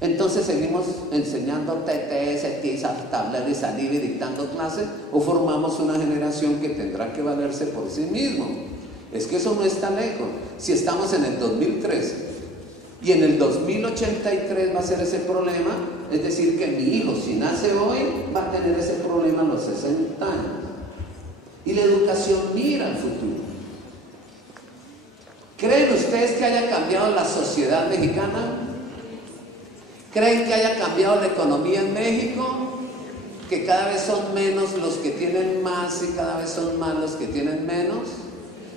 Entonces seguimos enseñando TTS, TISA, tablero y saliva y dictando clases, o formamos una generación que tendrá que valerse por sí mismo. Es que eso no está lejos. Si estamos en el 2013 y en el 2083 va a ser ese problema, es decir, que mi hijo, si nace hoy, va a tener ese problema a los 60 años. Y la educación mira al futuro. ¿Creen ustedes que haya cambiado la sociedad mexicana? ¿Creen que haya cambiado la economía en México? ¿Que cada vez son menos los que tienen más y cada vez son más los que tienen menos?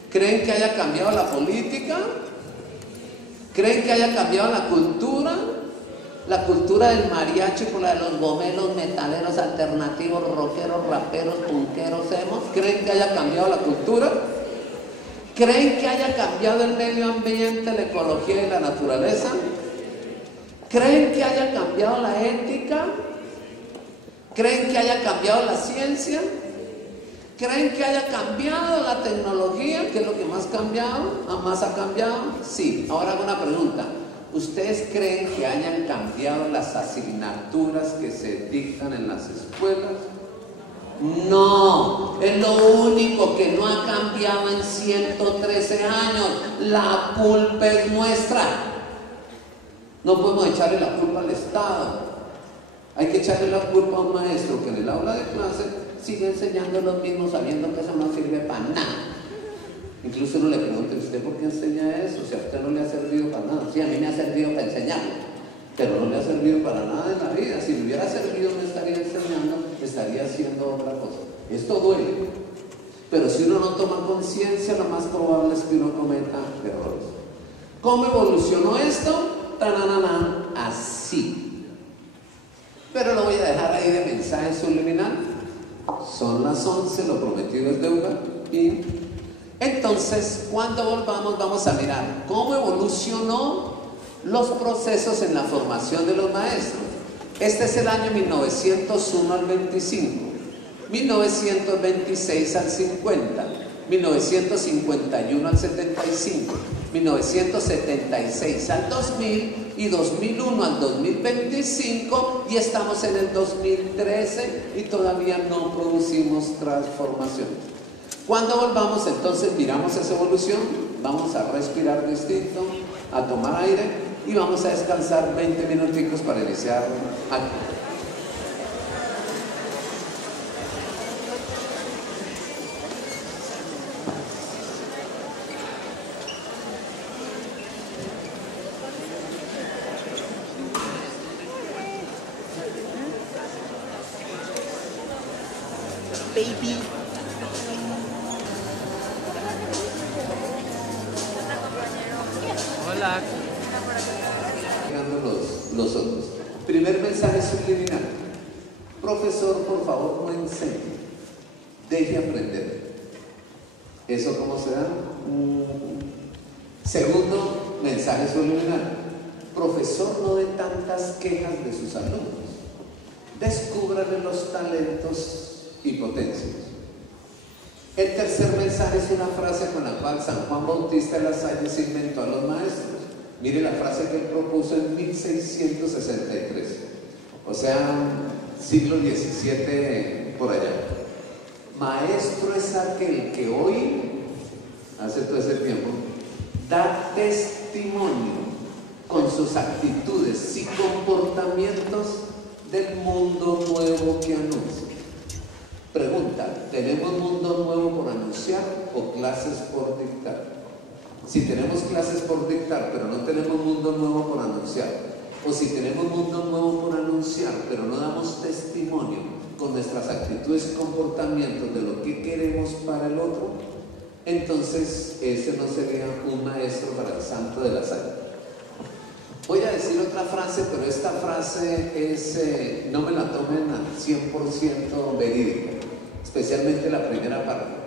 ¿Creen que haya cambiado la política? ¿Creen que haya cambiado la cultura? La cultura del mariachi por la de los gomelos, metaleros, alternativos, rockeros, raperos, punqueros, emos. ¿Creen que haya cambiado la cultura? ¿Creen que haya cambiado el medio ambiente, la ecología y la naturaleza? ¿Creen que haya cambiado la ética? ¿Creen que haya cambiado la ciencia? ¿Creen que haya cambiado la tecnología? ¿Qué es lo que más ha cambiado? Sí. Ahora hago una pregunta. ¿Ustedes creen que hayan cambiado las asignaturas que se dictan en las escuelas? No, es lo único que no ha cambiado en 113 años. La culpa es nuestra. No podemos echarle la culpa al Estado. Hay que echarle la culpa a un maestro que en el aula de clase sigue enseñando lo mismo, sabiendo que eso no sirve para nada. Incluso uno le pregunta: ¿usted por qué enseña eso? Si a usted no le ha servido para nada. Sí, a mí me ha servido para enseñarlo, pero no le ha servido para nada en la vida. Si le hubiera servido, no estaría enseñando, estaría haciendo otra cosa. Esto duele, pero si uno no toma conciencia, lo más probable es que uno cometa errores. ¿Cómo evolucionó esto? ¡Tananana! Así. Pero lo voy a dejar ahí de mensaje subliminal. Son las 11, lo prometido es deuda. Y entonces, cuando volvamos, vamos a mirar cómo evolucionó los procesos en la formación de los maestros. Este es el año 1901 al 25, 1926 al 50, 1951 al 75, 1976 al 2000 y 2001 al 2025, y estamos en el 2013 y todavía no producimos transformaciones. Cuando volvamos, entonces miramos esa evolución, vamos a respirar distinto, a tomar aire y vamos a descansar 20 minuticos para iniciar aquí. Baby. Hola. Los otros. Primer mensaje subliminal. Profesor, por favor, no enseñe. Deje aprender. ¿Eso cómo se da? Segundo mensaje subliminal. Profesor, no dé tantas quejas de sus alumnos. Descúbrale los talentos y potencias. El tercer mensaje es una frase con la cual San Juan Bautista de la Salle se inventó a los maestros. Mire la frase que él propuso en 1663, o sea, siglo XVII por allá. Maestro es aquel que hoy, hace todo ese tiempo, da testimonio con sus actitudes y comportamientos del mundo nuevo que anuncia. Pregunta: ¿tenemos mundo nuevo por anunciar o clases por dictar? Si tenemos clases por dictar, pero no tenemos mundo nuevo por anunciar, o si tenemos mundo nuevo por anunciar, pero no damos testimonio con nuestras actitudes y comportamientos de lo que queremos para el otro, entonces ese no sería un maestro para el santo de la Salle. Voy a decir otra frase, pero esta frase es, no me la tomen al 100% verídica, especialmente la primera parte,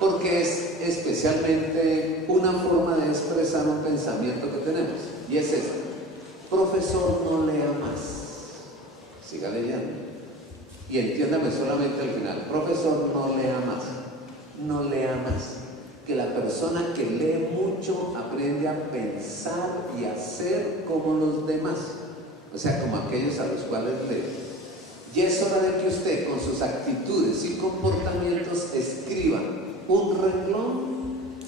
porque es especialmente una forma de expresar un pensamiento que tenemos, y es esta: profesor, no lea más. Siga leyendo y entiéndame solamente al final. Profesor, no lea más. No lea más. Que la persona que lee mucho aprende a pensar y a ser como los demás. o sea, como aquellos a los cuales lee. Y es hora de que usted con sus actitudes y comportamientos escriba un renglón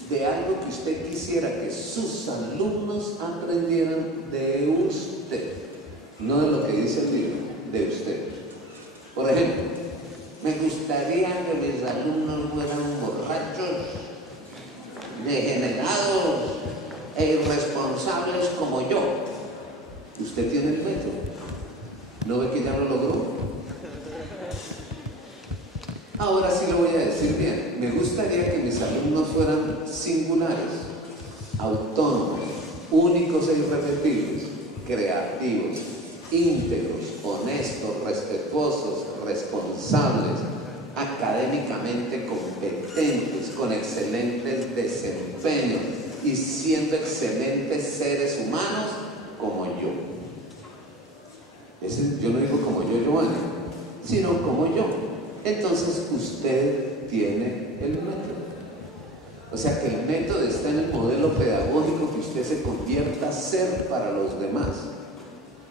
de algo que usted quisiera que sus alumnos aprendieran de usted, no de lo que dice el libro, de usted. Por ejemplo, me gustaría que mis alumnos fueran borrachos, degenerados e irresponsables como yo. Usted tiene el método. ¿No ve que ya lo logró? Ahora sí lo voy a decir bien. Me gustaría que mis alumnos fueran singulares, autónomos, únicos e irrepetibles, creativos, íntegros, honestos, respetuosos, responsables, académicamente competentes, con excelentes desempeños y siendo excelentes seres humanos como yo. Yo no digo como yo, Giovanni, sino como yo. Entonces usted tiene el método. O sea que el método está en el modelo pedagógico que usted se convierta a ser para los demás.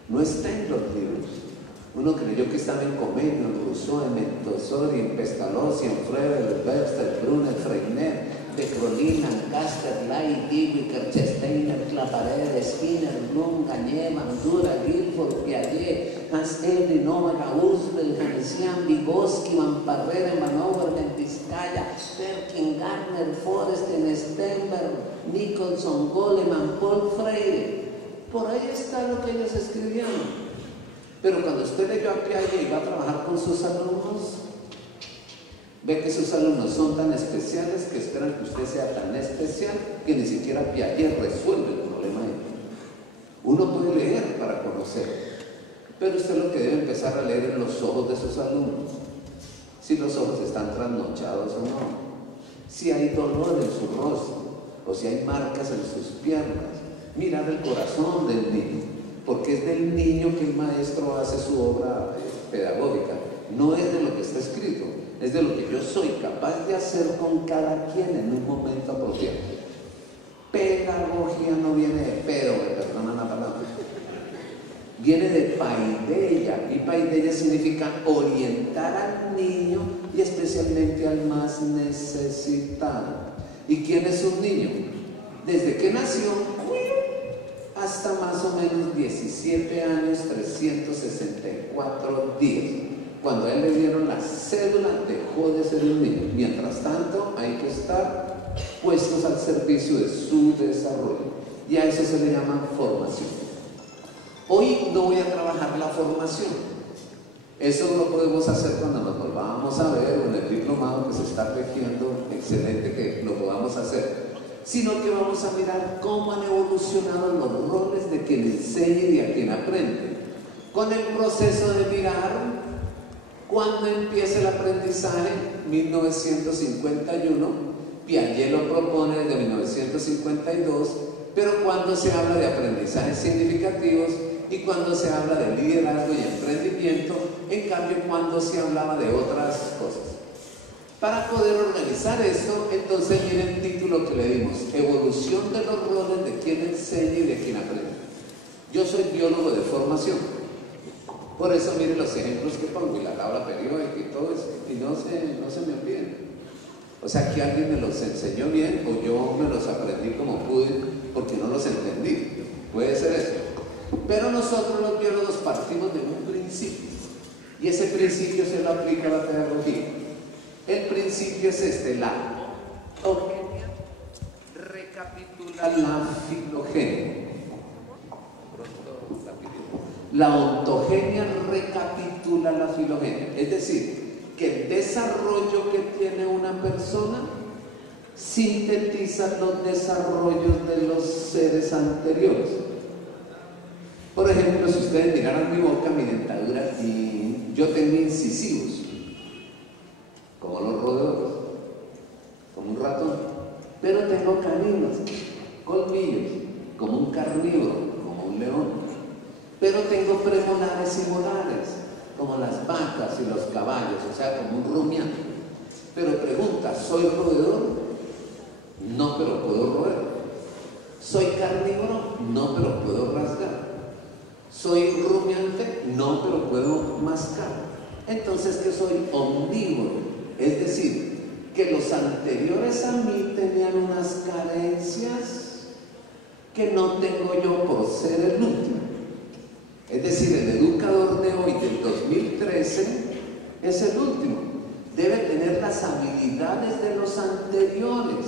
No está en los libros. Uno creyó que estaba en Comenius, en Rousseau, en Montessori, en Pestalozzi, en Froebel, Webster, Brunner, Freinet, de Crolin, Lancaster, Lai, Dewey, Kerchsteiner, Claparede, Skinner, Bloom, Gagné, Bandura, Guilford, Piaget, Hans Elby, Novak, Ausbel, Hanesian, Vygotsky, Van Parrere, Manover, Ventiscaya, Perkin, Gardner, Forrest, Stenberg, Nicholson, Goleman, Paul Freire. Por ahí está lo que ellos escribieron. Pero cuando usted leyó a Piaget y va a trabajar con sus alumnos, ve que sus alumnos son tan especiales que esperan que usted sea tan especial que ni siquiera Piaget resuelve el problema de ellos. Uno puede leer para conocer, pero usted lo que debe empezar a leer en los ojos de sus alumnos. Si los ojos están trasnochados o no, si hay dolor en su rostro o si hay marcas en sus piernas. Mirar el corazón del niño, porque es del niño que el maestro hace su obra pedagógica, no es de lo que está escrito, es de lo que yo soy capaz de hacer con cada quien en un momento apropiado. Pedagogía no viene de pedo, me perdonan la palabra, viene de paideia, y paideia significa orientar al niño y especialmente al más necesitado. ¿Y quién es un niño? Desde que nació hasta más o menos 17 años, 364 días. Cuando a él le dieron la cédula, dejó de ser un niño. Mientras tanto, hay que estar puestos al servicio de su desarrollo. Y a eso se le llama formación. Hoy no voy a trabajar la formación. Eso lo podemos hacer cuando nos volvamos a ver, o en el diplomado que se está tejiendo, excelente que lo podamos hacer. Sino que vamos a mirar cómo han evolucionado los roles de quien enseña y de quien aprende. Con el proceso de mirar cuándo empieza el aprendizaje, 1951, Piaget lo propone desde 1952, pero cuando se habla de aprendizajes significativos y cuando se habla de liderazgo y emprendimiento, en cambio cuando se hablaba de otras cosas. Para poder organizar esto, entonces miren el título que le dimos: Evolución de los roles de quien enseña y de quien aprende. Yo soy biólogo de formación, por eso miren los ejemplos que pongo y la tabla periódica y todo eso, y no se me olviden. O sea, que alguien me los enseñó bien o yo me los aprendí como pude porque no los entendí. Puede ser eso. Pero nosotros los biólogos partimos de un principio y ese principio se lo aplica a la pedagogía. El principio es este: la ontogenia recapitula la filogenia. La ontogenia recapitula la filogenia. Es decir, que el desarrollo que tiene una persona sintetiza los desarrollos de los seres anteriores. Por ejemplo, si ustedes miraran mi boca, mi dentadura, y yo tengo incisivos como los roedores, como un ratón, pero tengo caninos, colmillos, como un carnívoro, como un león, pero tengo premolares y molares, como las vacas y los caballos, o sea, como un rumiante. Pero pregunta, ¿soy roedor? No, pero puedo roer. ¿Soy carnívoro? No, pero puedo rasgar. ¿Soy rumiante? No, pero puedo mascar. Entonces, ¿qué soy? Omnívoro. Es decir, que los anteriores a mí tenían unas carencias que no tengo yo por ser el último. Es decir, el educador de hoy del 2013 es el último. Debe tener las habilidades de los anteriores.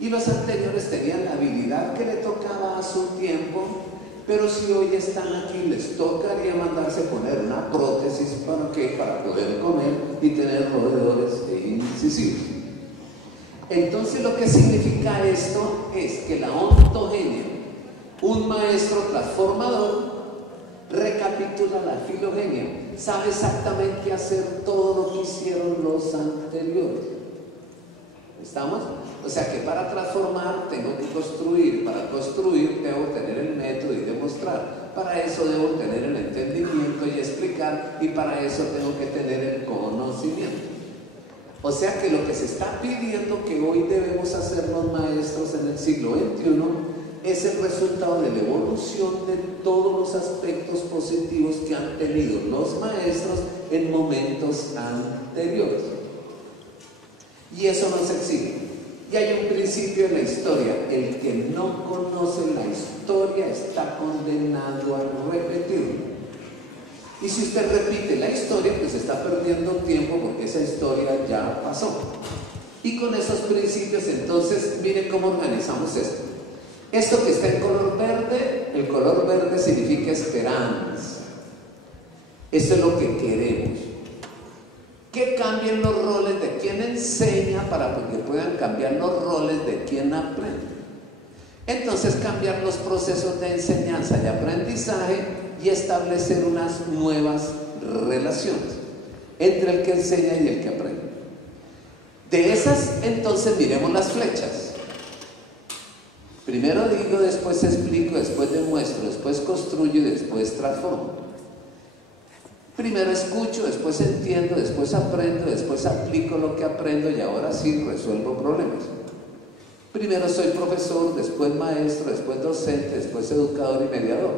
Y los anteriores tenían la habilidad que le tocaba a su tiempo, pero si hoy están aquí, les tocaría mandarse poner una prótesis. ¿Para qué? Para poder comer y tener roedores incisivos. Entonces, lo que significa esto es que la ontogenia, un maestro transformador, recapitula la filogenia, sabe exactamente hacer todo lo que hicieron los anteriores. ¿Estamos? O sea que para transformar tengo que construir, para construir debo tener el método y demostrar, para eso debo tener el entendimiento y explicar, y para eso tengo que tener el conocimiento. O sea que lo que se está pidiendo que hoy debemos hacer los maestros en el siglo XXI es el resultado de la evolución de todos los aspectos positivos que han tenido los maestros en momentos anteriores. Y eso nos exige. Y hay un principio en la historia: el que no conoce la historia está condenado a repetirla. Y si usted repite la historia, pues está perdiendo tiempo, porque esa historia ya pasó. Y con esos principios, entonces, miren cómo organizamos esto. Esto que está en color verde, el color verde significa esperanza. Esto es lo que queremos. Que cambien los roles de quien enseña para que puedan cambiar los roles de quien aprende. Entonces, cambiar los procesos de enseñanza y aprendizaje y establecer unas nuevas relaciones entre el que enseña y el que aprende. De esas, entonces, miremos las flechas. Primero digo, después explico, después demuestro, después construyo y después transformo. Primero escucho, después entiendo, después aprendo, después aplico lo que aprendo y ahora sí resuelvo problemas. Primero soy profesor, después maestro, después docente, después educador y mediador.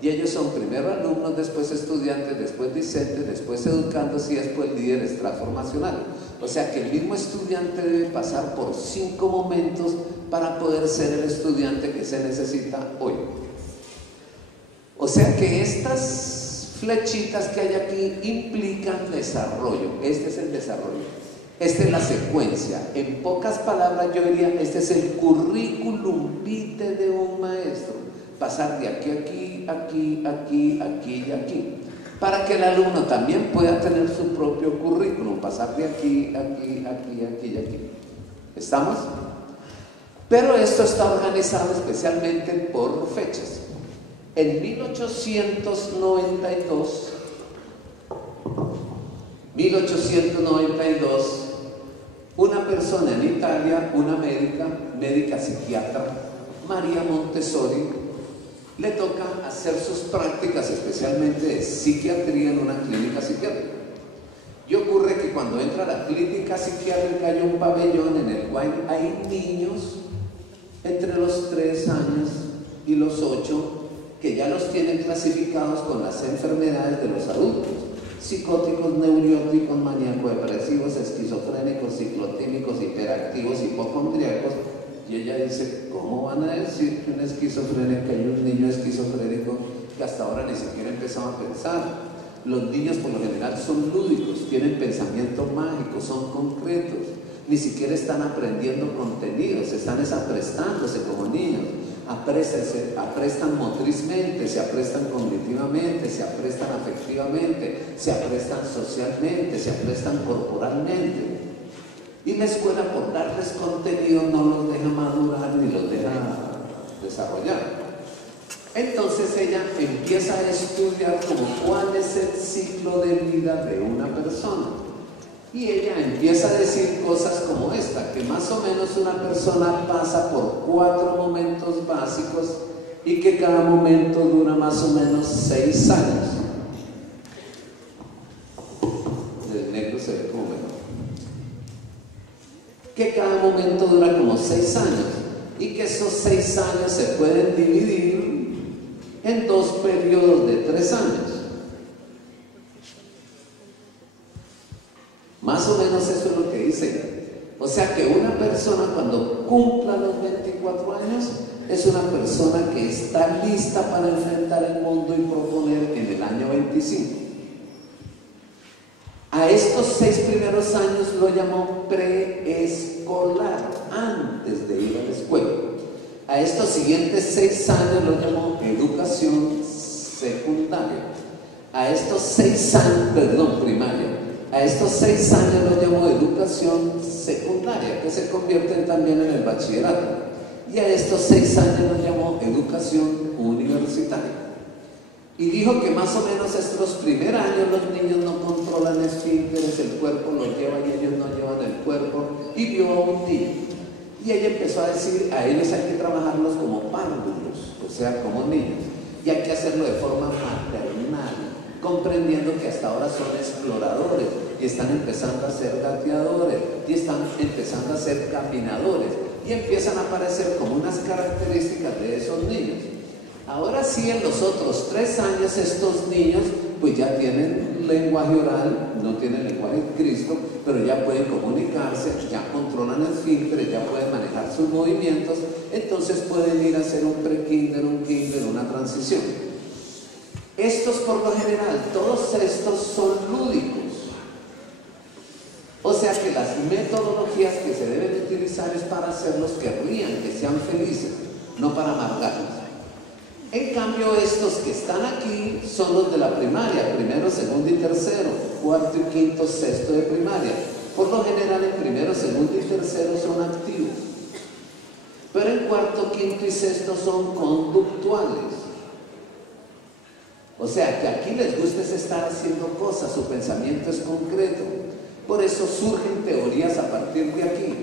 Y ellos son primero alumnos, después estudiantes, después discentes, después educandos y después líderes transformacionales. O sea que el mismo estudiante debe pasar por 5 momentos para poder ser el estudiante que se necesita hoy. O sea que estas flechitas que hay aquí implican desarrollo. Este es el desarrollo. Esta es la secuencia. En pocas palabras yo diría, este es el currículum vitae de un maestro. Pasar de aquí a aquí, aquí, aquí, aquí y aquí. Para que el alumno también pueda tener su propio currículum. Pasar de aquí, aquí, aquí, aquí y aquí. ¿Estamos? Pero esto está organizado especialmente por fechas. En 1892, una persona en Italia, una médica psiquiatra, María Montessori, le toca hacer sus prácticas, especialmente de psiquiatría, en una clínica psiquiátrica. Y ocurre que cuando entra a la clínica psiquiátrica hay un pabellón en el cual hay niños entre los 3 años y los 8 que ya los tienen clasificados con las enfermedades de los adultos: psicóticos, neuróticos, maníaco-depresivos, esquizofrénicos, ciclotímicos, hiperactivos, hipocondríacos. Y ella dice, ¿cómo van a decir que un esquizofrénico, hay un niño esquizofrénico que hasta ahora ni siquiera empezaba a pensar? Los niños por lo general son lúdicos, tienen pensamientos mágicos, son concretos, ni siquiera están aprendiendo contenidos, están desaprestándose como niños. Se aprestan motrizmente, se aprestan cognitivamente, se aprestan afectivamente, se aprestan socialmente, se aprestan corporalmente. Y la escuela, por darles contenido, no los deja madurar ni los deja desarrollar. Entonces ella empieza a estudiar como cuál es el ciclo de vida de una persona. Y ella empieza a decir cosas como esta, que más o menos una persona pasa por 4 momentos básicos y que cada momento dura más o menos 6 años. El negro se ve como bueno. Que cada momento dura como 6 años y que esos 6 años se pueden dividir en 2 periodos de 3 años. Más o menos eso es lo que dice. O sea que una persona cuando cumpla los 24 años es una persona que está lista para enfrentar el mundo y proponer en el año 25. A estos 6 primeros años lo llamó preescolar, antes de ir a la escuela. A estos siguientes 6 años lo llamó educación secundaria. A estos 6 años, primaria. A estos 6 años lo llamó educación secundaria, que se convierte también en el bachillerato. Y a estos 6 años lo llamó educación universitaria. Y dijo que más o menos estos primeros años los niños no controlan esfínteres, el cuerpo los lleva y ellos no llevan el cuerpo. Y vio a un niño. Y ella empezó a decir, a ellos hay que trabajarlos como párvulos, o sea, como niños. Y hay que hacerlo de forma maternal, comprendiendo que hasta ahora son exploradores y están empezando a ser gateadores y están empezando a ser caminadores. Y empiezan a aparecer como unas características de esos niños. Ahora sí, en los otros 3 años, estos niños pues ya tienen lenguaje oral, no tienen lenguaje escrito, pero ya pueden comunicarse, ya controlan esfínteres, ya pueden manejar sus movimientos, entonces pueden ir a hacer un pre-kinder, un kinder, una transición. Estos por lo general, todos estos son lúdicos. O sea que las metodologías que se deben utilizar es para hacerlos que rían, que sean felices, no para amargarlos. En cambio, estos que están aquí son los de la primaria, primero, segundo y tercero, cuarto y quinto, sexto de primaria. Por lo general, en primero, segundo y tercero son activos. Pero en cuarto, quinto y sexto son conductuales. O sea que aquí les gusta es estar haciendo cosas, su pensamiento es concreto. Por eso surgen teorías a partir de aquí.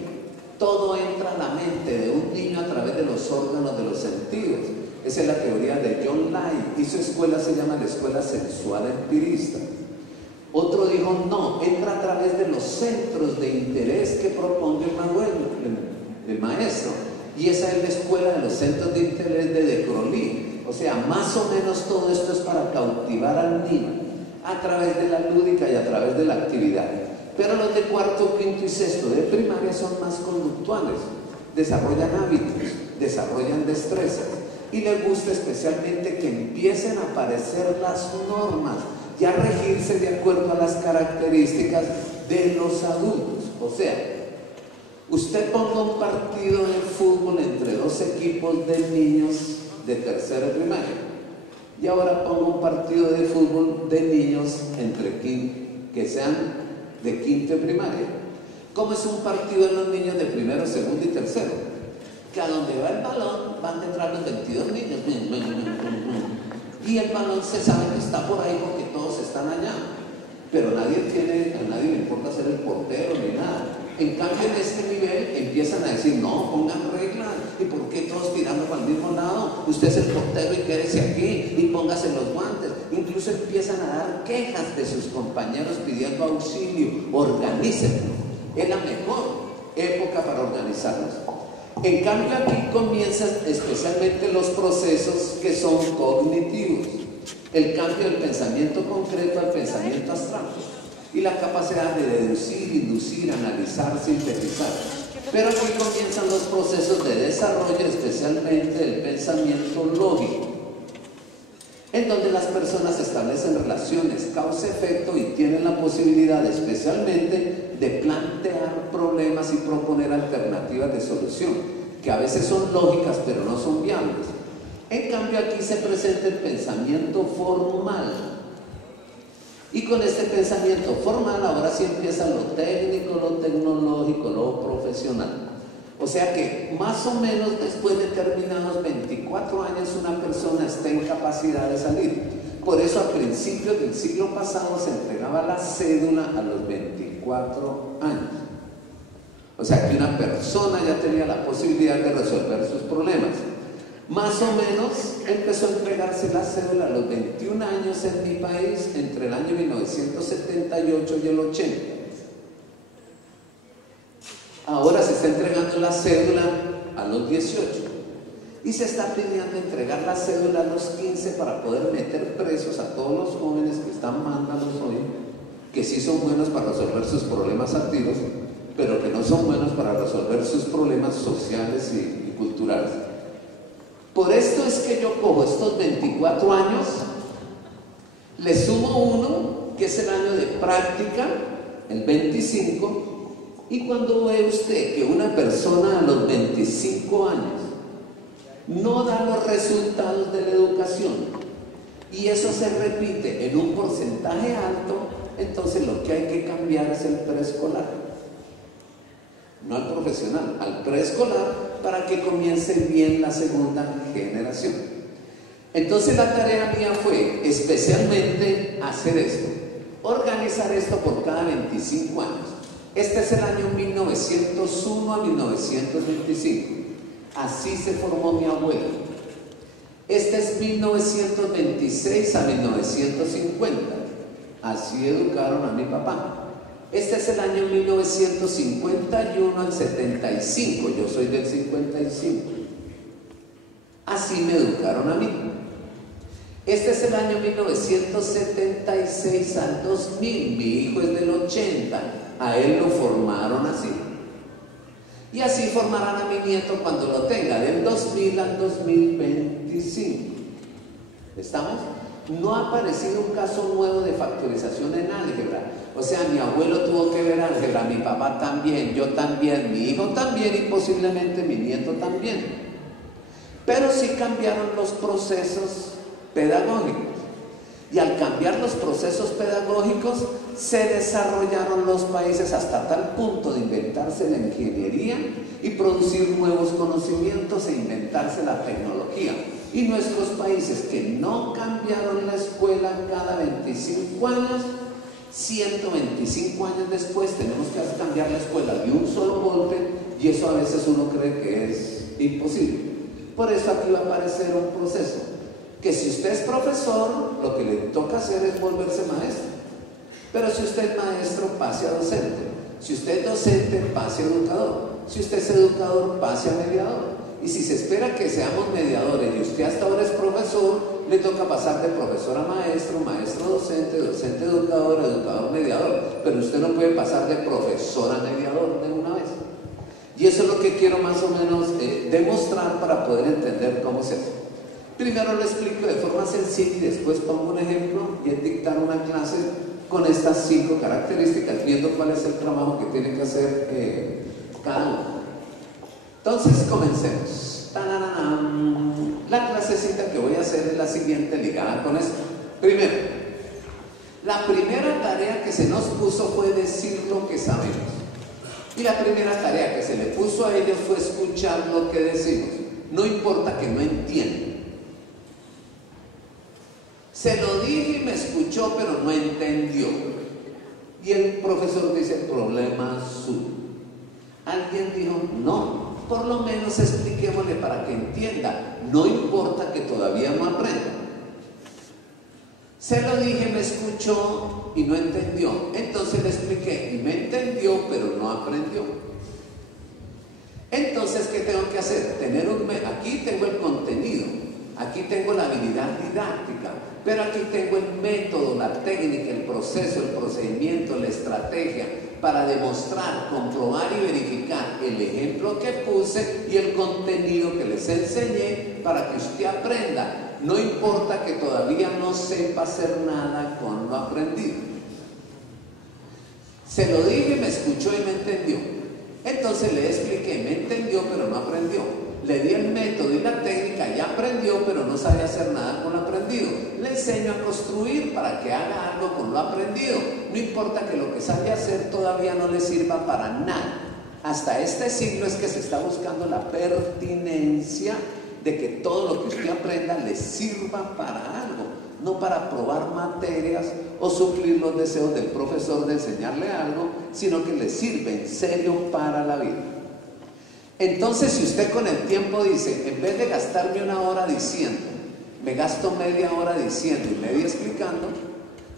Todo entra a la mente de un niño a través de los órganos de los sentidos. Esa es la teoría de John Lye, y su escuela se llama la escuela sensual empirista. Otro dijo, no, entra a través de los centros de interés que propone el maestro. Y esa es la escuela de los centros de interés de Crowley. O sea, más o menos todo esto es para cautivar al niño a través de la lúdica y a través de la actividad. Pero los de cuarto, quinto y sexto de primaria son más conductuales, desarrollan hábitos, desarrollan destrezas. Y les gusta especialmente que empiecen a aparecer las normas y a regirse de acuerdo a las características de los adultos. O sea, usted ponga un partido de fútbol entre 2 equipos de niños de tercera primaria y ahora ponga un partido de fútbol de niños que sean de quinto de primaria. ¿Cómo es un partido de los niños de primero, segundo y tercero? Que a donde va el balón van detrás los 22 niños y el balón se sabe que está por ahí porque todos están allá, pero a nadie le importa ser el portero ni nada. En cambio, en este nivel empiezan a decir, no, pongan reglas, ¿y por qué todos tirando para el mismo lado? Usted es el portero y quédese aquí y póngase los guantes. Incluso empiezan a dar quejas de sus compañeros pidiendo auxilio. Organícenlo, es la mejor época para organizarlos. En cambio, aquí comienzan especialmente los procesos que son cognitivos, el cambio del pensamiento concreto al pensamiento abstracto y la capacidad de deducir, inducir, analizar, sintetizar. Pero aquí comienzan los procesos de desarrollo, especialmente del pensamiento lógico, en donde las personas establecen relaciones causa-efecto y tienen la posibilidad especialmente de plantear problemas y proponer alternativas de solución, que a veces son lógicas pero no son viables. En cambio, aquí se presenta el pensamiento formal. Y con este pensamiento formal ahora sí empieza lo técnico, lo tecnológico, lo profesional. O sea que más o menos después de terminados 24 años una persona está en capacidad de salir. Por eso a principios del siglo pasado se entregaba la cédula a los 24 años. O sea que una persona ya tenía la posibilidad de resolver sus problemas. Más o menos empezó a entregarse la cédula a los 21 años en mi país, entre el año 1978 y el 80. Ahora se está entregando la cédula a los 18. y se está pidiendo entregar la cédula a los 15 para poder meter presos a todos los jóvenes que están mándalos hoy, que sí son buenos para resolver sus problemas activos, pero que no son buenos para resolver sus problemas sociales y culturales. Por esto es que yo cojo estos 24 años, le sumo uno, que es el año de práctica, el 25, y cuando ve usted que una persona a los 25 años no da los resultados de la educación, y eso se repite en un porcentaje alto, entonces lo que hay que cambiar es el preescolar. No al profesional, al preescolar, para que comience bien la segunda generación. Entonces la tarea mía fue especialmente hacer esto, organizar esto por cada 25 años. Este es el año 1901 a 1925. Así se formó mi abuelo. Este es 1926 a 1950. Así educaron a mi papá. Este es el año 1951 al 75. Yo soy del 55. Así me educaron a mí. Este es el año 1976 al 2000. Mi hijo es del 80. A él lo formaron así. Y así formarán a mi nieto cuando lo tenga, del 2000 al 2025. ¿Estamos? No ha aparecido un caso nuevo de factorización en álgebra. O sea, mi abuelo tuvo que ver álgebra, mi papá también, yo también, mi hijo también y posiblemente mi nieto también. Pero sí cambiaron los procesos pedagógicos. Y al cambiar los procesos pedagógicos, se desarrollaron los países hasta tal punto de inventarse la ingeniería y producir nuevos conocimientos e inventarse la tecnología. Y nuestros países que no cambiaron la escuela cada 25 años, 125 años después tenemos que cambiar la escuela de un solo golpe, y eso a veces uno cree que es imposible. Por eso aquí va a aparecer un proceso, que si usted es profesor, lo que le toca hacer es volverse maestro. Pero si usted es maestro, pase a docente. Si usted es docente, pase a educador. Si usted es educador, pase a mediador. Y si se espera que seamos mediadores y usted hasta ahora es profesor, le toca pasar de profesor a maestro, maestro docente, docente educador, educador mediador. Pero usted no puede pasar de profesor a mediador de una vez. Y eso es lo que quiero más o menos demostrar para poder entender cómo se hace. Primero lo explico de forma sencilla y después pongo un ejemplo y es dictar una clase con estas 5 características, viendo cuál es el trabajo que tiene que hacer cada uno. Entonces comencemos. ¡Tararán! La clasecita que voy a hacer es la siguiente, ligada con esto. Primero, la primera tarea que se nos puso fue decir lo que sabemos. Y la primera tarea que se le puso a ellos fue escuchar lo que decimos. No importa que no entiendan. Se lo dije y me escuchó, pero no entendió. Y el profesor dice, problema suyo. Alguien dijo, no, por lo menos expliquémosle para que entienda. No importa que todavía no aprenda. Se lo dije, me escuchó y no entendió. Entonces le expliqué y me entendió, pero no aprendió. Entonces, ¿qué tengo que hacer? Aquí tengo el contenido, aquí tengo la habilidad didáctica, pero aquí tengo el método, la técnica, el proceso, el procedimiento, la estrategia para demostrar, comprobar y verificar el ejemplo que puse y el contenido que les enseñé para que usted aprenda. No importa que todavía no sepa hacer nada con lo aprendido. Se lo dije, me escuchó y me entendió. Entonces le expliqué, me entendió, pero no aprendió. Le di el método y la técnica, ya aprendió, pero no sabe hacer nada con lo aprendido. Le enseño a construir para que haga algo con lo aprendido. No importa que lo que sabe hacer todavía no le sirva para nada. Hasta este siglo es que se está buscando la pertinencia de que todo lo que usted aprenda le sirva para algo, no para probar materias o suplir los deseos del profesor de enseñarle algo, sino que le sirve en serio para la vida. Entonces, si usted con el tiempo dice, en vez de gastarme 1 hora diciendo, me gasto media hora diciendo y media explicando,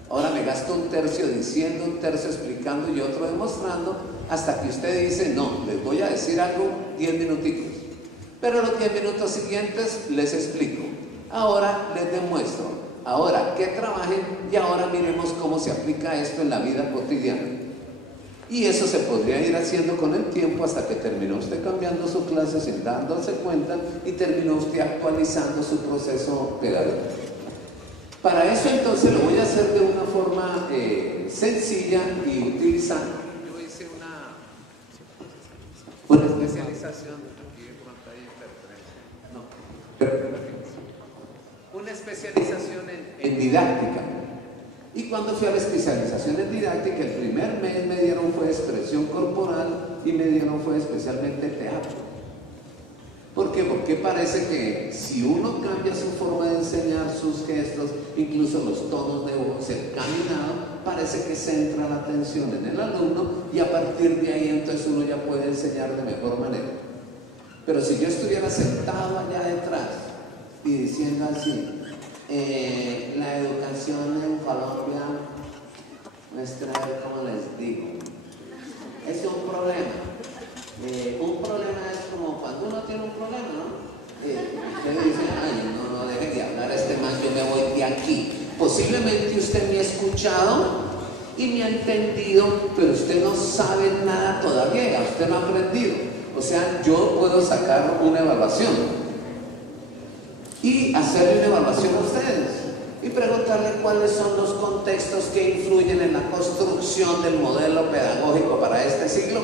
ahora me gasto 1/3 diciendo, 1/3 explicando y otro demostrando, hasta que usted dice, no, les voy a decir algo 10 minuticos. Pero los 10 minutos siguientes les explico. Ahora les demuestro. Ahora que trabajen y ahora miremos cómo se aplica esto en la vida cotidiana. Y eso se podría ir haciendo con el tiempo hasta que terminó usted cambiando su clase sin dándose cuenta y terminó usted actualizando su proceso pedagógico. Para eso entonces lo voy a hacer de una forma sencilla y utilizando. Yo hice una especialización. Una especialización en didáctica. Y cuando fui a la especialización en didáctica, el primer mes me dieron fue expresión corporal y me dieron fue especialmente teatro. ¿Por qué? Porque parece que si uno cambia su forma de enseñar, sus gestos, incluso los tonos de voz, el caminado, parece que centra la atención en el alumno y a partir de ahí entonces uno ya puede enseñar de mejor manera. Pero si yo estuviera sentado allá detrás y diciendo así, la educación en Colombia, como les digo, es un problema. Un problema es como cuando uno tiene un problema, ¿no? Usted dice, ay, no deje de hablar a este man, yo me voy de aquí. Posiblemente usted me ha escuchado y me ha entendido, pero usted no sabe nada todavía, usted no ha aprendido. O sea, yo puedo sacar una evaluación y hacerle una evaluación a ustedes y preguntarle cuáles son los contextos que influyen en la construcción del modelo pedagógico para este siglo.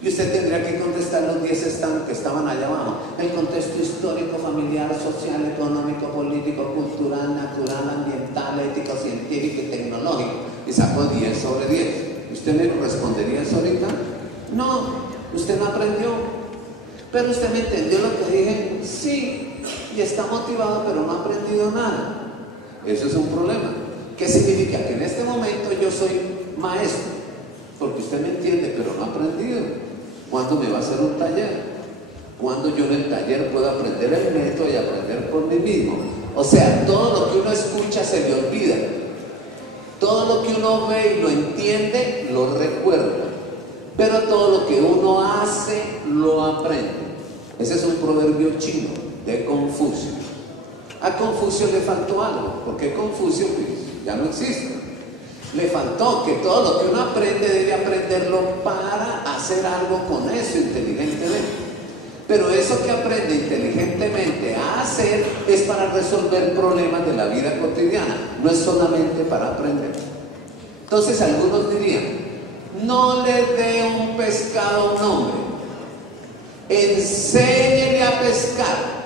Y usted tendría que contestar los 10 que estaban allá abajo. El contexto histórico, familiar, social, económico, político, cultural, natural, ambiental, ético, científico y tecnológico. Y sacó 10 sobre 10. ¿Usted me respondería eso ahorita? No, usted no aprendió. Pero usted me entendió lo que dije, sí, y está motivado, pero no ha aprendido nada. Eso es un problema. ¿Qué significa? Que en este momento yo soy maestro, porque usted me entiende, pero no ha aprendido. ¿Cuándo me va a hacer un taller? ¿Cuándo yo en el taller puedo aprender el método y aprender por mí mismo? O sea, todo lo que uno escucha se le olvida. Todo lo que uno ve y lo entiende, lo recuerda. Pero todo lo que uno hace, lo aprende. Ese es un proverbio chino de Confucio. A Confucio le faltó algo, porque Confucio pues, ya no existe. Le faltó que todo lo que uno aprende debe aprenderlo para hacer algo con eso inteligentemente. Pero eso que aprende inteligentemente a hacer es para resolver problemas de la vida cotidiana, no es solamente para aprender. Entonces algunos dirían, no le dé un pescado a un hombre, enséñele a pescar.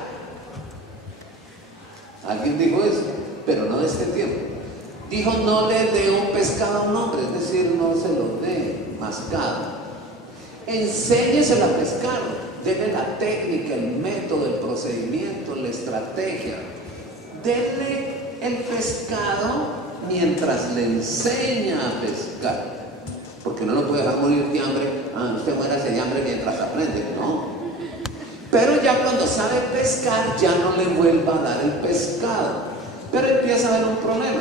Alguien dijo eso, pero no de este tiempo. Dijo, no le dé un pescado a un hombre, es decir, no se lo dé mascado. Enséñeselo a pescar, dele la técnica, el método, el procedimiento, la estrategia. Dele el pescado mientras le enseña a pescar. Porque no lo puede dejar morir de hambre. Usted muérase de hambre mientras aprende, no. Pero ya cuando sabe pescar, ya no le vuelva a dar el pescado. Pero empieza a haber un problema,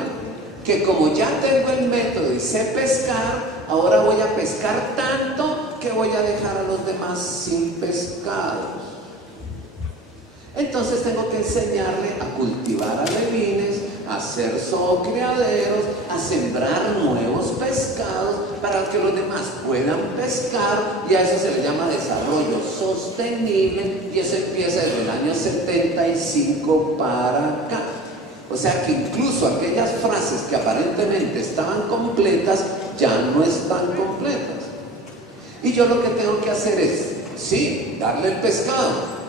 que como ya tengo el método y sé pescar, ahora voy a pescar tanto que voy a dejar a los demás sin pescados. Entonces tengo que enseñarle a cultivar alevines, a hacer zoocriaderos, a sembrar nuevos pescados para que los demás puedan pescar, y a eso se le llama desarrollo sostenible, y eso empieza desde el año 75 para acá. O sea que incluso aquellas frases que aparentemente estaban completas ya no están completas. Y yo lo que tengo que hacer es, sí, darle el pescado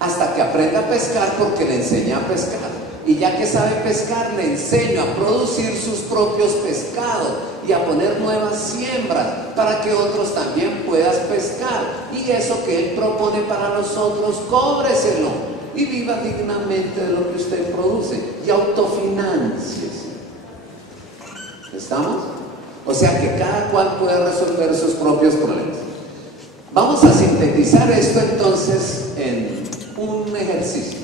hasta que aprenda a pescar, porque le enseñé a pescar. Y ya que sabe pescar, le enseño a producir sus propios pescados y a poner nuevas siembras para que otros también puedan pescar. Y eso que él propone para nosotros, cóbreselo y viva dignamente de lo que usted produce y autofinánciese. ¿Estamos? O sea que cada cual puede resolver sus propios problemas. Vamos a sintetizar esto entonces en un ejercicio.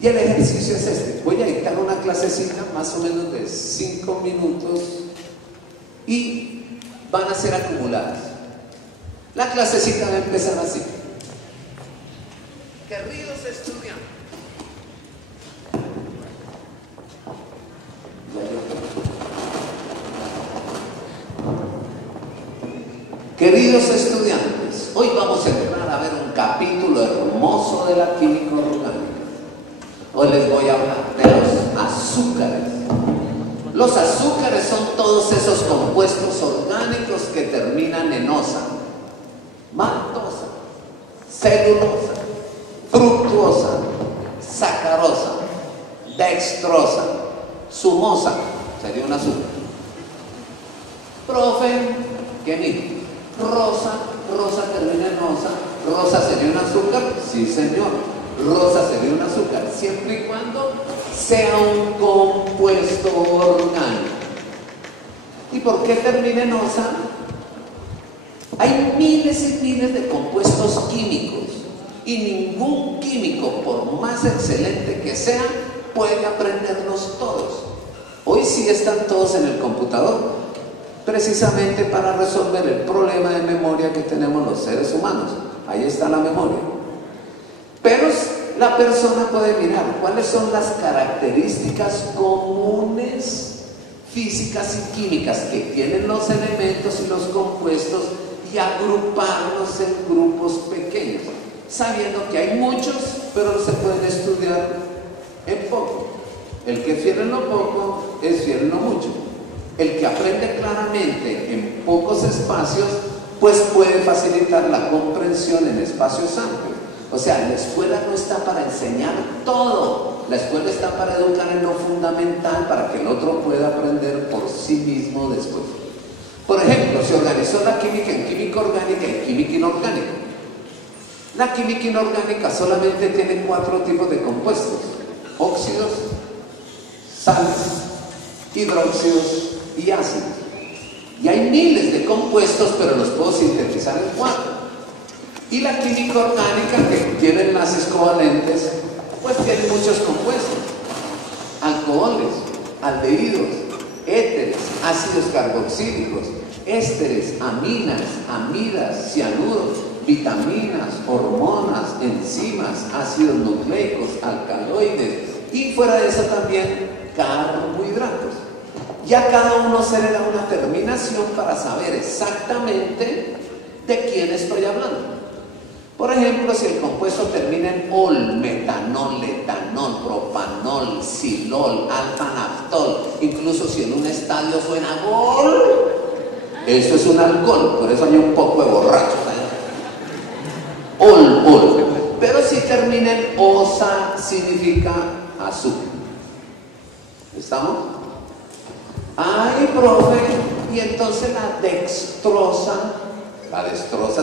Y el ejercicio es este. Voy a dictar una clasecita más o menos de 5 minutos y van a ser acumuladas. La clasecita va a empezar así. Queridos estudiantes, hoy vamos a entrar a ver un capítulo hermoso de la química orgánica. Hoy les voy a hablar de los azúcares. Los azúcares son todos esos compuestos orgánicos que terminan en osa, maltosa, celulosa, fructuosa, sacarosa, dextrosa, sumosa, sería un azúcar. Profe, ¿qué dijo? Rosa termina en osa. ¿Rosa sería un azúcar? Sí, señor. Rosa sería un azúcar, siempre y cuando sea un compuesto orgánico. ¿Y por qué termina en osa? Hay miles y miles de compuestos químicos y ningún químico, por más excelente que sea, puede aprenderlos todos. Hoy sí están todos en el computador, precisamente para resolver el problema de memoria que tenemos los seres humanos. Ahí está la memoria. Pero la persona puede mirar cuáles son las características comunes físicas y químicas que tienen los elementos y los compuestos y agruparlos en grupos pequeños, sabiendo que hay muchos, pero se pueden estudiar en poco. El que es fiel en lo poco es fiel en lo mucho. El que aprende claramente en pocos espacios, pues puede facilitar la comprensión en espacios amplios. O sea, la escuela no está para enseñar todo, la escuela está para educar en lo fundamental, para que el otro pueda aprender por sí mismo después. Por ejemplo, se organizó la química en química orgánica y química inorgánica. La química inorgánica solamente tiene 4 tipos de compuestos: óxidos, sales, hidróxidos y ácidos. Y hay miles de compuestos, pero los puedo sintetizar en 4. Y la química orgánica, que tiene enlaces covalentes, pues tiene muchos compuestos: alcoholes, aldehídos, éteres, ácidos carboxílicos, ésteres, aminas, amidas, cianuros, vitaminas, hormonas, enzimas, ácidos nucleicos, alcaloides y fuera de eso también carbohidratos. Ya cada uno se le da una terminación para saber exactamente de quién estoy hablando. Por ejemplo, si el compuesto termina en ol, metanol, etanol, propanol, silol, alfa-naftol, incluso si en un estadio suena gol, eso es un alcohol, por eso hay un poco de borrachos. Ol. Pero si termina en osa, significa azúcar. ¿Estamos? Ay, profe, y entonces la dextrosa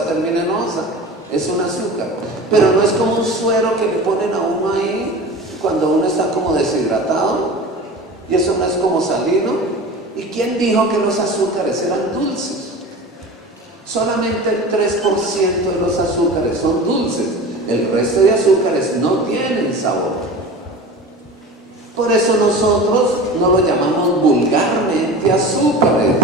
termina en osa. Es un azúcar, pero no es como un suero que le ponen a uno ahí cuando uno está como deshidratado, y eso no es como salino. ¿Y quién dijo que los azúcares eran dulces? Solamente el 3% de los azúcares son dulces, el resto de azúcares no tienen sabor. Por eso nosotros no lo llamamos vulgarmente azúcares,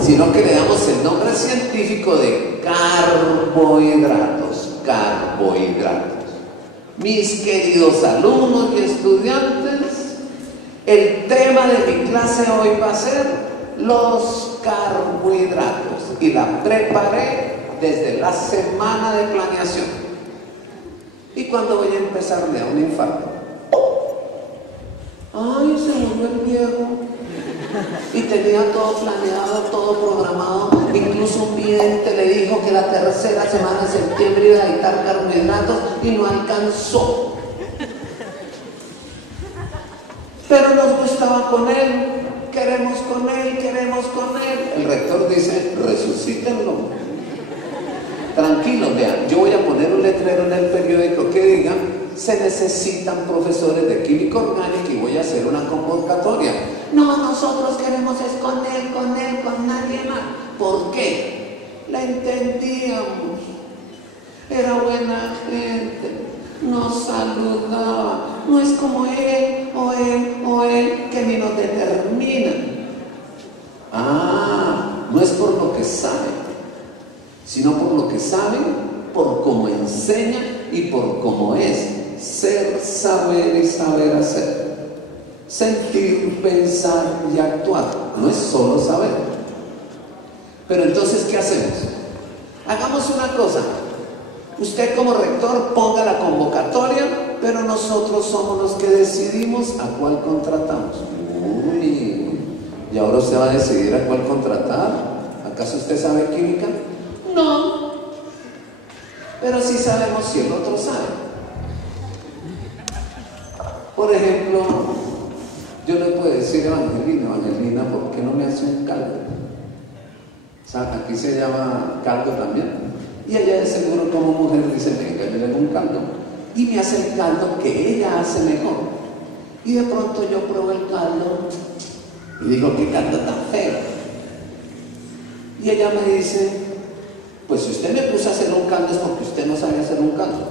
sino que le damos el nombre científico de carbohidratos. Mis queridos alumnos y estudiantes, el tema de mi clase hoy va a ser los carbohidratos, y la preparé desde la semana de planeación. Y cuando voy a empezar me da un infarto. Ay, se murió el viejo. Y tenía todo planeado, todo programado. Incluso un vidente le dijo que la tercera semana de septiembre iba a editar carbohidratos y no alcanzó. Pero nos gustaba con él, queremos con él. El rector dice: resucítenlo. Tranquilos, vean, yo voy a poner un letrero en el periódico que diga: se necesitan profesores de química orgánica, y voy a hacer una convocatoria. No, nosotros queremos es con él, con nadie más. ¿Por qué? La entendíamos. Era buena gente, nos saludaba. No es como él o él que ni nos determinan. No es por lo que saben, sino por lo que saben, por cómo enseñan y por cómo es ser, saber y saber hacer. Sentir, pensar y actuar. No es solo saber. Pero entonces, ¿qué hacemos? Hagamos una cosa. Usted como rector ponga la convocatoria, pero nosotros somos los que decidimos a cuál contratamos. Uy, ¿y ahora usted va a decidir a cuál contratar? ¿Acaso usted sabe química? No. Pero sí sabemos si el otro sabe. Por ejemplo, yo le puedo decir a Evangelina, ¿por qué no me hace un caldo? O sea, aquí se llama caldo también. Y ella de seguro como mujer dice, venga, yo le hago un caldo. Y me hace el caldo que ella hace mejor. Y de pronto yo pruebo el caldo y digo, qué caldo tan feo. Y ella me dice, pues si usted me puso a hacer un caldo es porque usted no sabe hacer un caldo.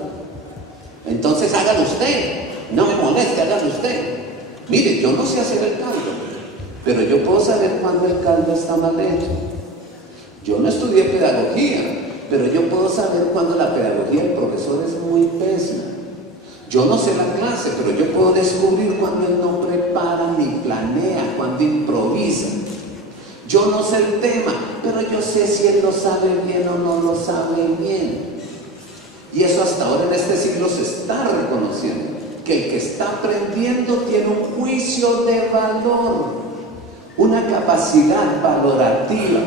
Entonces hágalo usted, no me moleste, hágalo usted. Mire, yo no sé hacer el caldo, pero yo puedo saber cuando el caldo está mal hecho. Yo no estudié pedagogía, pero yo puedo saber cuando la pedagogía del profesor es muy pésima. Yo no sé la clase, pero yo puedo descubrir cuando él no prepara ni planea, cuando improvisa. Yo no sé el tema, pero yo sé si él lo sabe bien o no lo sabe bien. Y eso hasta ahora en este siglo se está reconociendo, que el que está aprendiendo tiene un juicio de valor, una capacidad valorativa,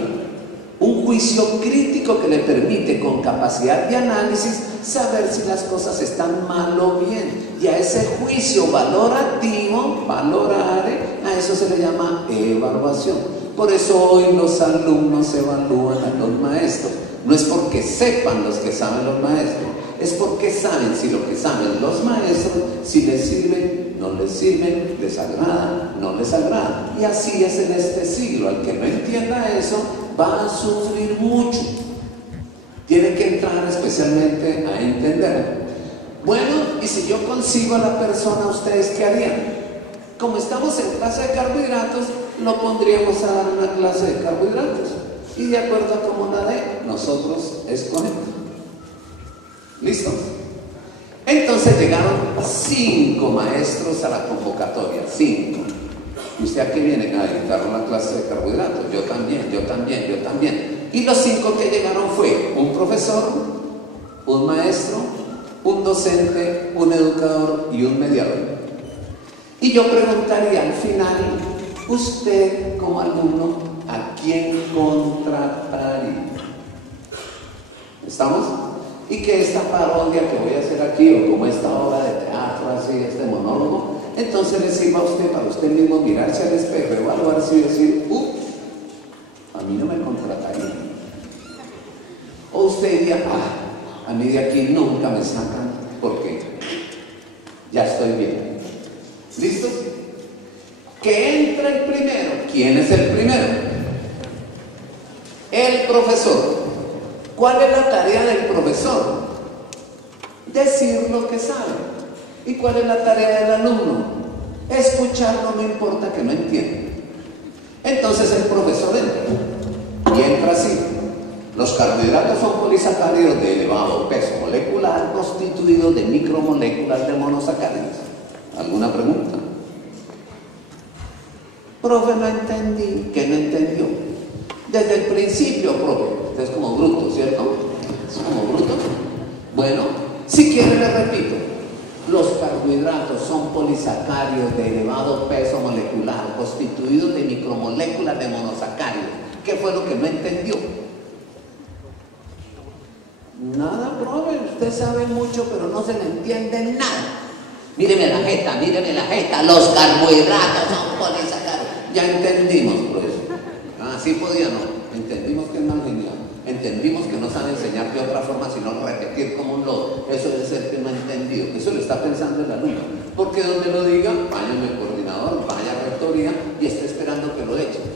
un juicio crítico que le permite con capacidad de análisis saber si las cosas están mal o bien. Y a ese juicio valorativo, valorare, a eso se le llama evaluación. Por eso hoy los alumnos evalúan a los maestros. No es porque sepan los que saben los maestros, es porque saben si lo que saben los maestros, si les sirve, no les sirve, les agrada, no les agrada. Y así es en este siglo. Al que no entienda eso, va a sufrir mucho. Tiene que entrar especialmente a entenderlo. Bueno, y si yo consigo a la persona, ¿ustedes qué harían? Como estamos en clase de carbohidratos, lo pondríamos a dar una clase de carbohidratos. Y de acuerdo a cómo la dé, nosotros escogemos. ¿Listo? Entonces llegaron 5 maestros a la convocatoria. 5. ¿Y usted a qué viene? A dictar una clase de carbohidratos. Yo también, yo también, yo también. Y los 5 que llegaron fue un profesor, un maestro, un docente, un educador y un mediador. Y yo preguntaría al final, usted como alumno, ¿a quién contrataría? ¿Estamos? Y que esta parodia que voy a hacer aquí, o como esta obra de teatro, así, este monólogo, entonces le sirva a usted, para usted mismo mirarse al espejo, evaluarse y decir, a mí no me contrataría. O usted diría, a mí de aquí nunca me sacan, porque ya estoy bien. ¿Listo? Que entra el primero. ¿Quién es el primero? El profesor. ¿Cuál es la tarea del profesor? Decir lo que sabe. ¿Y cuál es la tarea del alumno? Escucharlo, no importa que no entienda. Entonces el profesor entra. Y entra así. Los carbohidratos son polisacáridos de elevado peso molecular constituidos de micromoléculas de monosacáridos. ¿Alguna pregunta? Profe, no entendí. ¿Qué no entendió? Desde el principio, profe. Usted es como bruto, ¿cierto? Es como bruto. Bueno, si quiere le repito. Los carbohidratos son polisacáridos de elevado peso molecular constituidos de micromoléculas de monosacáridos. ¿Qué fue lo que no entendió? Nada, profe. Usted sabe mucho, pero no se le entiende nada. Míreme la jeta, míreme la jeta. Los carbohidratos son polisacáridos. Ya entendimos, profesor. Así podía, no. Entendimos que es mal genial. Entendimos que no sabe enseñar de otra forma, sino repetir como un lodo. Eso es el que no ha entendido. Eso lo está pensando el alumno. Porque donde lo diga, vaya el coordinador, vaya a rectoría y está esperando que lo echen.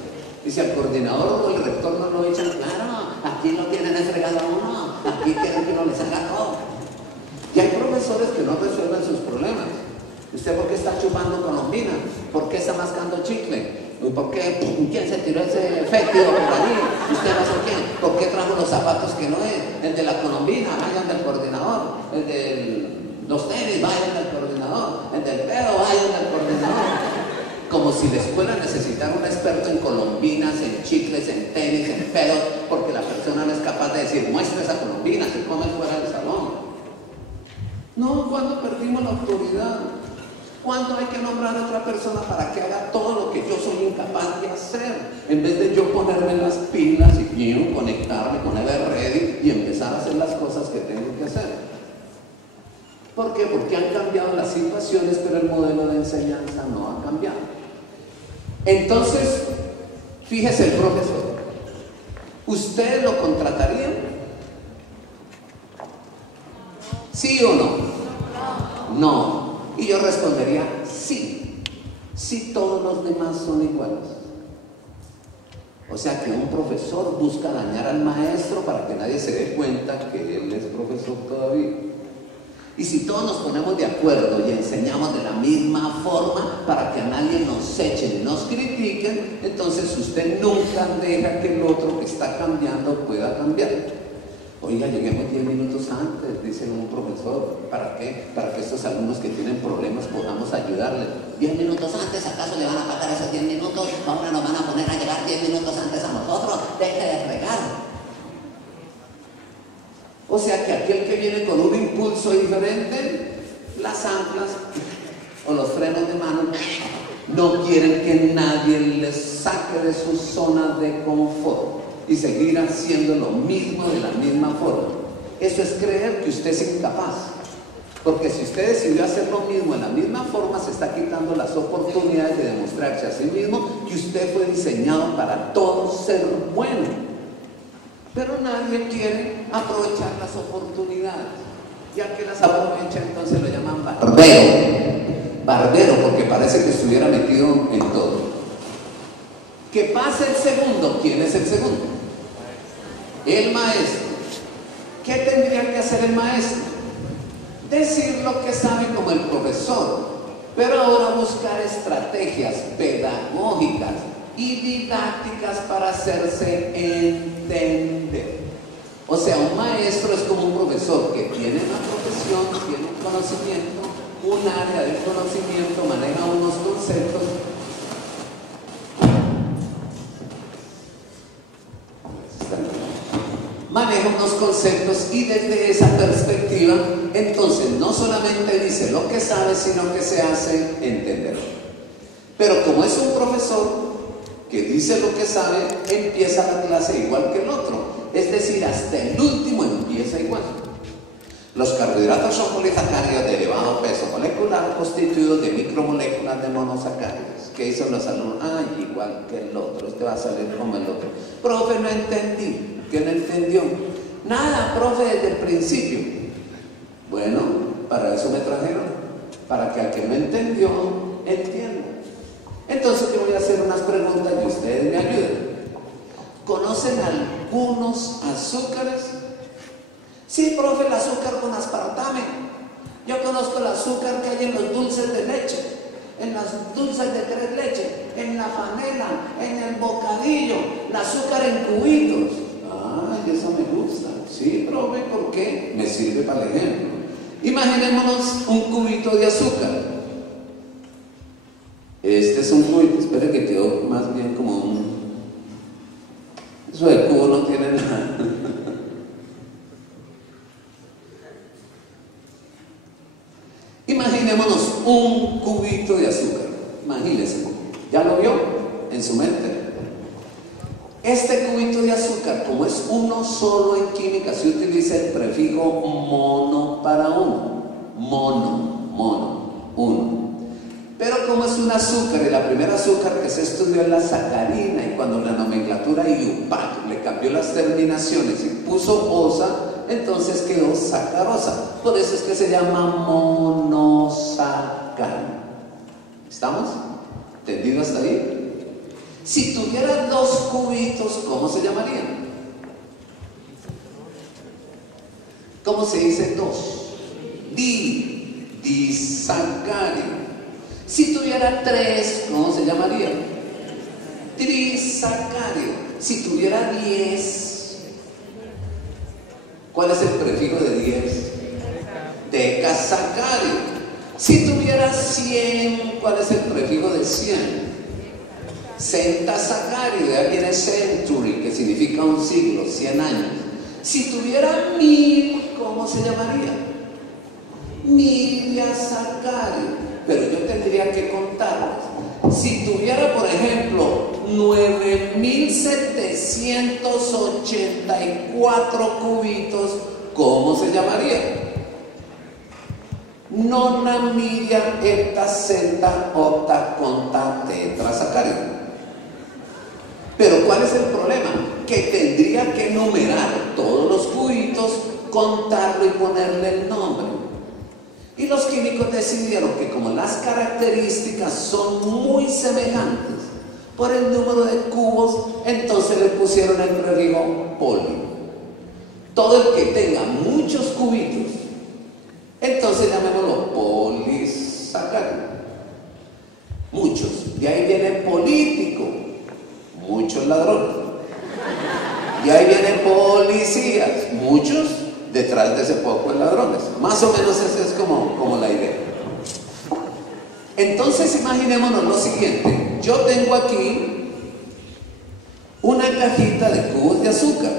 Y si al coordinador o el rector no lo echan, claro, aquí lo tienen fregado a uno. Aquí quieren que uno les haga todo. Y hay profesores que no resuelven sus problemas. ¿Usted por qué está chupando colombina? ¿Por qué está mascando chicle? ¿Por qué? ¿Quién se tiró ese fétido por allí? ¿Usted no sabe quién? ¿Por qué trajo los zapatos que no es? El de la colombina, vayan del coordinador. El de los tenis, vayan del coordinador. El del pedo, vayan del coordinador. Como si la escuela necesitara un experto en colombinas, en chicles, en tenis, en pedos, porque la persona no es capaz de decir, muestra esa colombina, se come fuera del salón. No, ¿cuándo perdimos la autoridad? ¿Cuándo hay que nombrar a otra persona para que haga todo lo que yo soy incapaz de hacer? En vez de yo ponerme las pilas y conectarme con el Ready y empezar a hacer las cosas que tengo que hacer. ¿Por qué? Porque han cambiado las situaciones, pero el modelo de enseñanza no ha cambiado. Entonces, fíjese el profesor, ¿usted lo contrataría? ¿Sí o no? No. Y yo respondería sí, si todos los demás son iguales. O sea que un profesor busca dañar al maestro para que nadie se dé cuenta que él es profesor todavía. Y si todos nos ponemos de acuerdo y enseñamos de la misma forma para que a nadie nos echen y nos critiquen, entonces usted nunca deja que el otro que está cambiando pueda cambiar. Oiga, lleguemos 10 minutos antes, dice un profesor. ¿Para qué? Para que estos alumnos que tienen problemas podamos ayudarles. 10 minutos antes, ¿acaso le van a pagar esos 10 minutos? Ahora nos van a poner a llegar 10 minutos antes a nosotros. Deje de fregar. O sea que aquel que viene con un impulso diferente, las anclas o los frenos de mano no quieren que nadie les saque de su zona de confort y seguir haciendo lo mismo de la misma forma. Eso es creer que usted es incapaz, porque si usted decidió hacer lo mismo en la misma forma, se está quitando las oportunidades de demostrarse a sí mismo que usted fue diseñado para todo ser bueno. Pero nadie quiere aprovechar las oportunidades. Ya que las aprovecha, entonces lo llaman bardero. Bardero, porque parece que estuviera metido en todo. Que pase el segundo. ¿Quién es el segundo? El maestro. ¿Qué tendría que hacer el maestro? Decir lo que sabe como el profesor, pero ahora buscar estrategias pedagógicas y didácticas para hacerse entender. O sea, un maestro es como un profesor que tiene una profesión, tiene un conocimiento, un área de conocimiento, maneja unos conceptos. Maneja unos conceptos y desde esa perspectiva, entonces no solamente dice lo que sabe, sino que se hace entender. Pero como es un profesor que dice lo que sabe, empieza la clase igual que el otro. Es decir, hasta el último empieza igual. Los carbohidratos son polisacáridos de elevado peso molecular constituidos de micromoléculas de monosacáridos. ¿Qué hizo los alumnos? Ay, igual que el otro, este va a salir como el otro. Profe, no entendí. ¿Qué no entendió? Nada, profe, desde el principio. Bueno, para eso me trajeron, para que al que no entendió, entienda. Entonces yo voy a hacer unas preguntas y ustedes me ayuden. ¿Conocen algunos azúcares? Sí, profe, el azúcar con aspartame. Yo conozco el azúcar que hay en los dulces de leche, en las dulces de 3 leches, en la panela, en el bocadillo, el azúcar en cubitos. Ay, eso me gusta. Sí, profe, ¿por qué? Me sirve para el ejemplo. Imaginémonos un cubito de azúcar. Este es un cubito, espera que quedó más bien como un... Eso del cubo no tiene nada. Imaginémonos un cubito de azúcar. Imagínense, ¿ya lo vio en su mente? Este cubito de azúcar, como es uno solo en química, se utiliza el prefijo mono para uno. Mono, uno. Pero como es un azúcar, y la primera azúcar que se estudió es la sacarina, y cuando la nomenclatura IUPAC le cambió las terminaciones y puso osa, entonces quedó sacarosa. Por eso es que se llama monosacárido. ¿Estamos? ¿Entendido hasta ahí? Si tuviera 2 cubitos, ¿cómo se llamarían? ¿Cómo se dice 2? Disacárido. Si tuviera 3, ¿cómo se llamaría? Trisacárido. Si tuviera 10, ¿cuál es el prefijo de 10? Decasacario. Si tuviera 100, ¿cuál es el prefijo de 100? Centasacario, de ahí viene century, que significa un siglo, 100 años. Si tuviera 1000, ¿cómo se llamaría? Miliasacario. Pero yo tendría que contarlas. Si tuviera, por ejemplo, 9784 cubitos, ¿cómo se llamaría? Nona milia hepta centa octa conta tetrasacario. Pero ¿cuál es el problema? Que tendría que numerar todos los cubitos, contarlo y ponerle el nombre. Y los químicos decidieron que como las características son muy semejantes por el número de cubos, entonces le pusieron el prefijo poli. Todo el que tenga muchos cubitos, entonces llamémoslo polisacario. Muchos. De ahí viene político. Muchos ladrones. Y ahí vienen policías, muchos, detrás de ese poco ladrones. Más o menos esa es como la idea. Entonces imaginémonos lo siguiente. Yo tengo aquí una cajita de cubos de azúcar.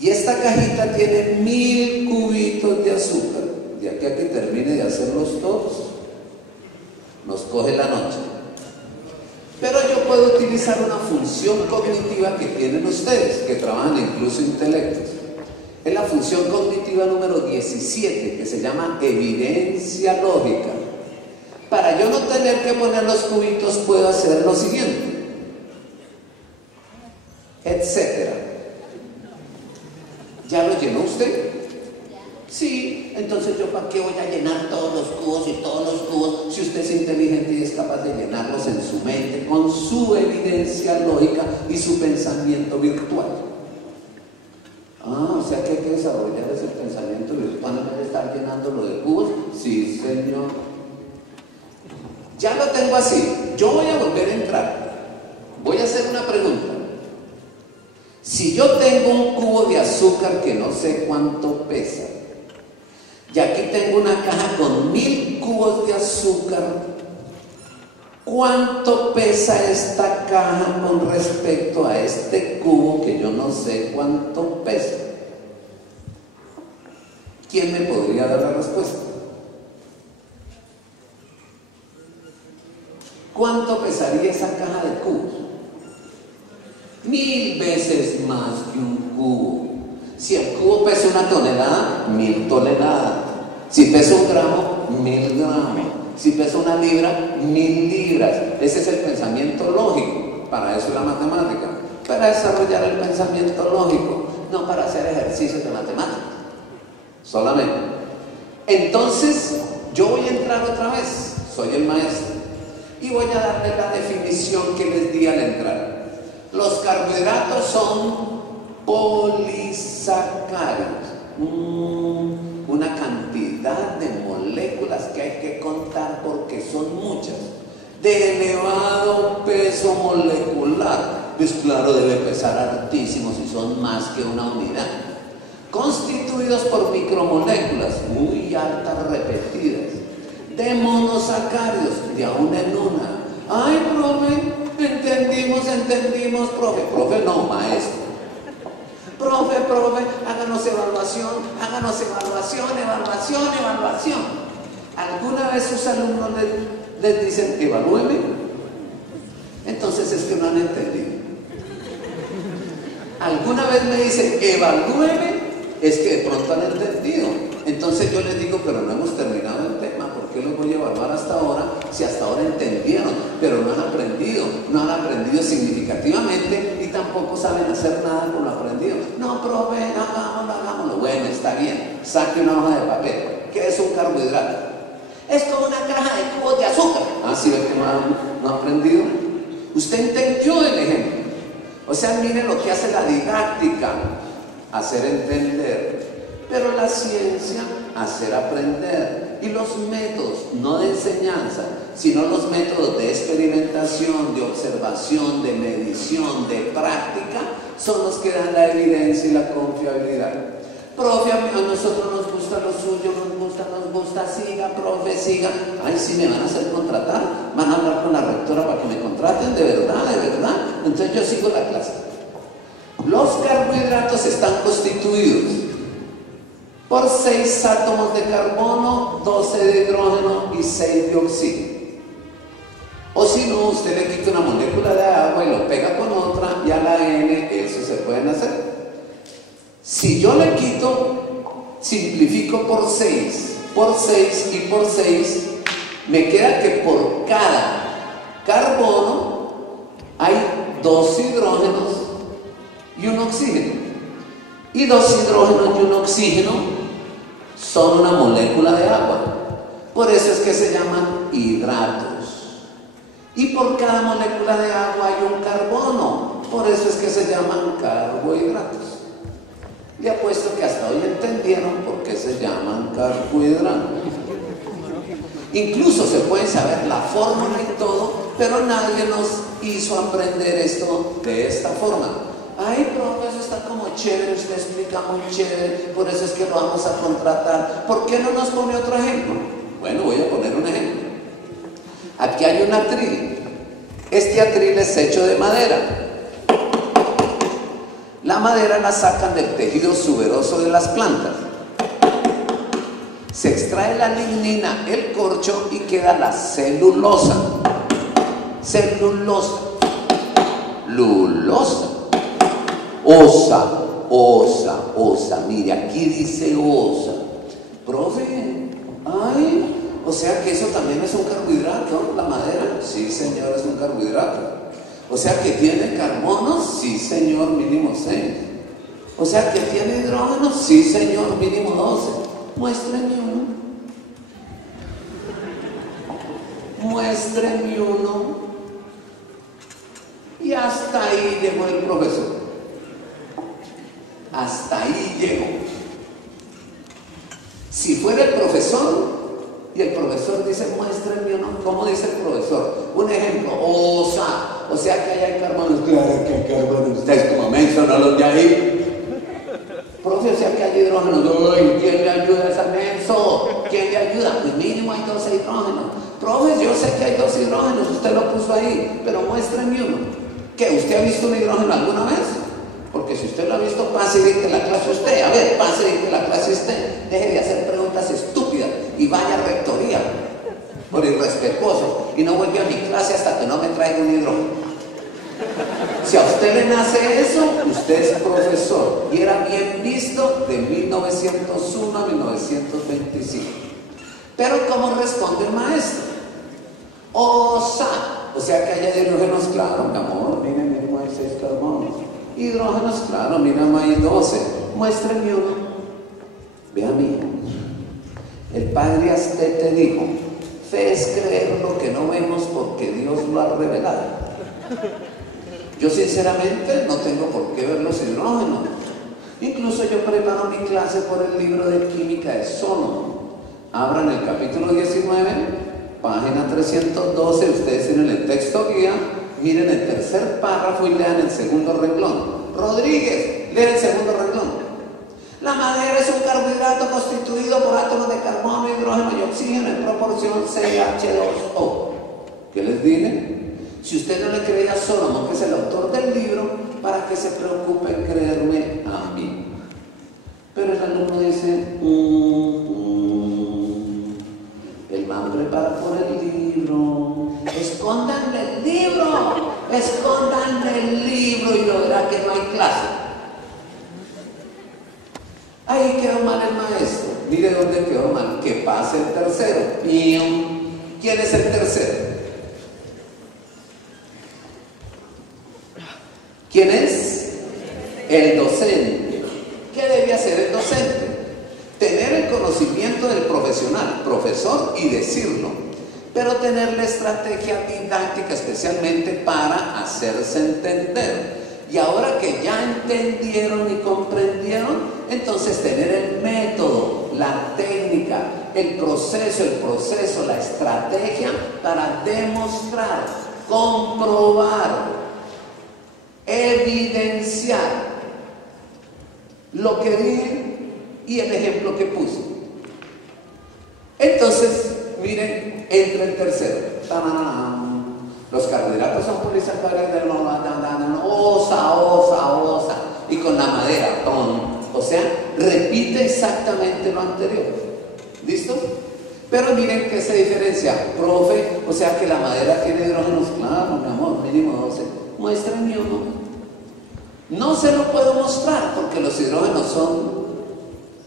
Y esta cajita tiene 1000 cubitos de azúcar. De aquí a que termine de hacerlos todos, nos coge la noche. Pero yo puedo utilizar una función cognitiva que tienen ustedes, que trabajan incluso intelectos. Es la función cognitiva número 17, que se llama evidencia lógica. Para yo no tener que poner los cubitos, puedo hacer lo siguiente, etcétera. ¿Ya lo llenó usted? Sí, entonces yo ¿para qué voy a llenar todos los cubos y todos los cubos si usted es inteligente y es capaz de llenarlos en su mente con su evidencia lógica y su pensamiento virtual? O sea que hay que desarrollar ese pensamiento virtual en vez de estar llenándolo de cubos. Sí, señor. Ya lo tengo así. Yo voy a volver a entrar. Voy a hacer una pregunta. Si yo tengo un cubo de azúcar que no sé cuánto pesa, y aquí tengo una caja con 1000 cubos de azúcar, ¿cuánto pesa esta caja con respecto a este cubo que yo no sé cuánto pesa? ¿Quién me podría dar la respuesta? ¿Cuánto pesaría esa caja de cubos? 1000 veces más que un cubo. Si el cubo pesa 1 tonelada, 1000 toneladas. Si pesa 1 gramo, 1000 gramos. Si pesa 1 libra, 1000 libras. Ese es el pensamiento lógico. Para eso es la matemática. Para desarrollar el pensamiento lógico, no para hacer ejercicios de matemáticas. Solamente. Entonces, yo voy a entrar otra vez. Soy el maestro. Y voy a darle la definición que les di al entrar. Los carbohidratos son polisacáridos. Una cantidad de moléculas que hay que contar porque son muchas. De elevado peso molecular. Pues claro, debe pesar hartísimo si son más que una unidad. Constituidos por micromoléculas muy altas repetidas. De monosacáridos, de a una en una. Ay, profe, entendimos, profe. Profe no, maestro. Profe, háganos evaluación. ¿Alguna vez sus alumnos les dicen, evalúeme? Entonces es que no han entendido. ¿Alguna vez me dicen, evalúeme? Es que de pronto han entendido. Entonces yo les digo, pero no hemos terminado el tema, ¿por qué los voy a evaluar hasta ahora? Si hasta ahora entendieron, pero no han aprendido significativamente y tampoco saben hacer nada con lo aprendido. No, profe, hagámoslo. Bueno, está bien, saque una hoja de papel. ¿Qué es un carbohidrato? Es como una caja de cubos de azúcar. ¿Sí ve que no ha aprendido? Usted entendió el ejemplo. O sea, mire lo que hace la didáctica, hacer entender. Pero la ciencia hacer aprender. Y los métodos, no de enseñanza, sino los métodos de experimentación, de observación, de medición, de práctica, son los que dan la evidencia y la confiabilidad. Profe, a nosotros nos gusta lo suyo, nos gusta, siga, profe, siga. Ay, sí, me van a hacer contratar, van a hablar con la rectora para que me contraten, de verdad. Entonces yo sigo la clase. Los carbohidratos están constituidos por 6 átomos de carbono, 12 de hidrógeno y 6 de oxígeno. O si no, usted le quita una molécula de agua y lo pega con otra, y a la N, eso se pueden hacer. Si yo le quito, simplifico por 6 y por 6, me queda que por cada carbono hay 2 hidrógenos y un oxígeno. Y 2 hidrógenos y un oxígeno son una molécula de agua. Por eso es que se llaman hidratos. Y por cada molécula de agua hay un carbono. Por eso es que se llaman carbohidratos. Le apuesto que hasta hoy entendieron por qué se llaman carbohidratos. Incluso se puede saber la fórmula y todo, pero nadie nos hizo aprender esto de esta forma. Ay, profe, eso está como chévere, usted explica muy chévere, por eso es que lo vamos a contratar. ¿Por qué no nos pone otro ejemplo? Bueno, voy a poner un ejemplo. Aquí hay un atril. Este atril es hecho de madera. La madera la sacan del tejido suberoso de las plantas. Se extrae la lignina, el corcho, y queda la celulosa. Celulosa. Lulosa. Osa. Mire, aquí dice osa. Profe, ay, o sea que eso también es un carbohidrato, la madera. Sí, señor, es un carbohidrato. O sea que tiene carbonos, sí señor, mínimo 6. O sea que tiene hidrógenos, sí señor, mínimo 12. Muéstrenme uno. Muéstrenme uno. Y hasta ahí llegó el profesor. Hasta ahí llegó. Si fuera el profesor, y el profesor dice, muéstrenme uno, ¿cómo dice el profesor? Un ejemplo, o sea que ahí hay carbonos. Claro que hay carbonos. Ustedes como mencionan los de ahí. Profe, o sea que hay hidrógenos. Uy, ¿quién le ayuda a ese menso? ¿Quién le ayuda? Pues mínimo hay 12 hidrógenos. Profe, yo sé que hay 2 hidrógenos, usted lo puso ahí, pero muéstrenme uno. ¿Qué? ¿Usted ha visto un hidrógeno alguna vez? Porque si usted lo ha visto, pase y dicte la clase usted. A ver, pase y dicte la clase usted. Deje de hacer preguntas estúpidas y vaya a rectoría por irrespetuoso y no vuelve a mi clase hasta que no me traiga un hidrógeno. Si a usted le nace eso, usted es profesor y era bien visto de 1901 a 1925. Pero ¿cómo responde el maestro? O sea que haya hidrógenos, claro, mi amor, miren, mínimo hay 6 carbonos. Hidrógenos, claro, mira, hay 12. Muéstrenme uno. Vea, mijo. El padre Astete dijo: fe es creer lo que no vemos porque Dios lo ha revelado. Yo sinceramente no tengo por qué ver los hidrógenos. Incluso yo preparo mi clase por el libro de química de Solomon. Abran el capítulo 19, página 312. Ustedes tienen el texto guía. Miren el tercer párrafo y lean el segundo renglón. Rodríguez, lee el segundo renglón. La madera es un carbohidrato constituido por átomos de carbono, hidrógeno y oxígeno en proporción CH2O. ¿Qué les dije? Si usted no le cree a Solomon, que es el autor del libro, ¿para qué se preocupe en creerme a mí? Pero el alumno dice, el man prepara por el libro. Escóndanle el libro, escóndanle el libro y lo verá que no hay clase. Ahí quedó mal el maestro. Mire dónde quedó mal. Que pase el tercero. ¿Quién es el tercero? ¿Quién es? El docente. ¿Qué debe hacer el docente? Tener el conocimiento del profesional, profesor, y decirlo, pero tener la estrategia didáctica especialmente para hacerse entender. Y ahora que ya entendieron y comprendieron, entonces tener el método, la técnica, el proceso, la estrategia para demostrar, comprobar, evidenciar lo que dije y el ejemplo que puse. Entonces, miren, entra el tercero. Los carbohidratos son polisacáridos de osa, y con la madera, o sea, repite exactamente lo anterior. ¿Listo? Pero miren que se diferencia, profe, o sea que la madera tiene hidrógenos, claro, mi amor, mínimo 12. Muéstrenme uno. No se lo puedo mostrar porque los hidrógenos son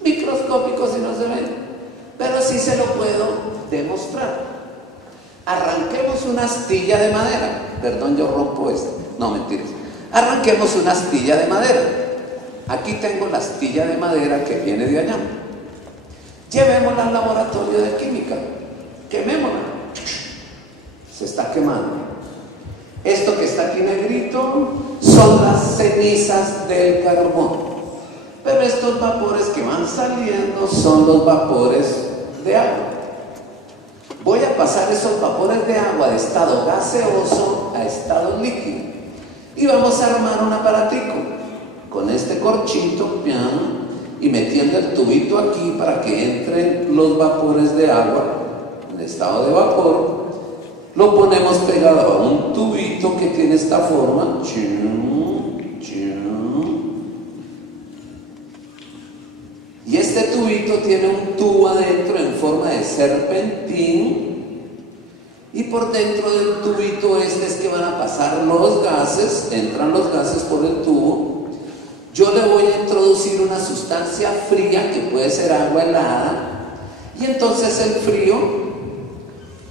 microscópicos y no se ven, pero sí se lo puedo demostrar. Arranquemos una astilla de madera. Perdón, yo rompo esto. No, mentiras. Arranquemos una astilla de madera. Aquí tengo la astilla de madera que viene de allá. Llevémosla al laboratorio de química. Quemémosla. Se está quemando. Esto que está aquí negrito son las cenizas del carbón. Pero estos vapores que van saliendo son los vapores de agua. Voy a pasar esos vapores de agua de estado gaseoso a estado líquido. Y vamos a armar un aparatico con este corchito y metiendo el tubito aquí para que entren los vapores de agua en estado de vapor. Lo ponemos pegado a un tubito que tiene esta forma. Y este tubito tiene un tubo adentro en forma de serpentín. Y por dentro del tubito este es que van a pasar los gases. Entran los gases por el tubo. Yo le voy a introducir una sustancia fría que puede ser agua helada. Y entonces el frío,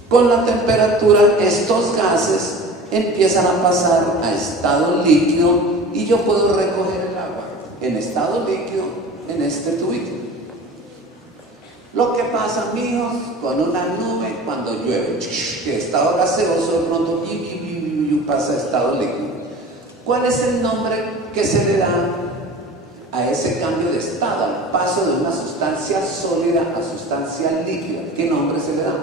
con la temperatura, estos gases empiezan a pasar a estado líquido y yo puedo recoger el agua en estado líquido en este tubito. Lo que pasa, amigos, con una nube cuando llueve, que estado gaseoso de pronto pasa a estado líquido. ¿Cuál es el nombre que se le da a ese cambio de estado, al paso de una sustancia sólida a sustancia líquida? ¿Qué nombre se le da?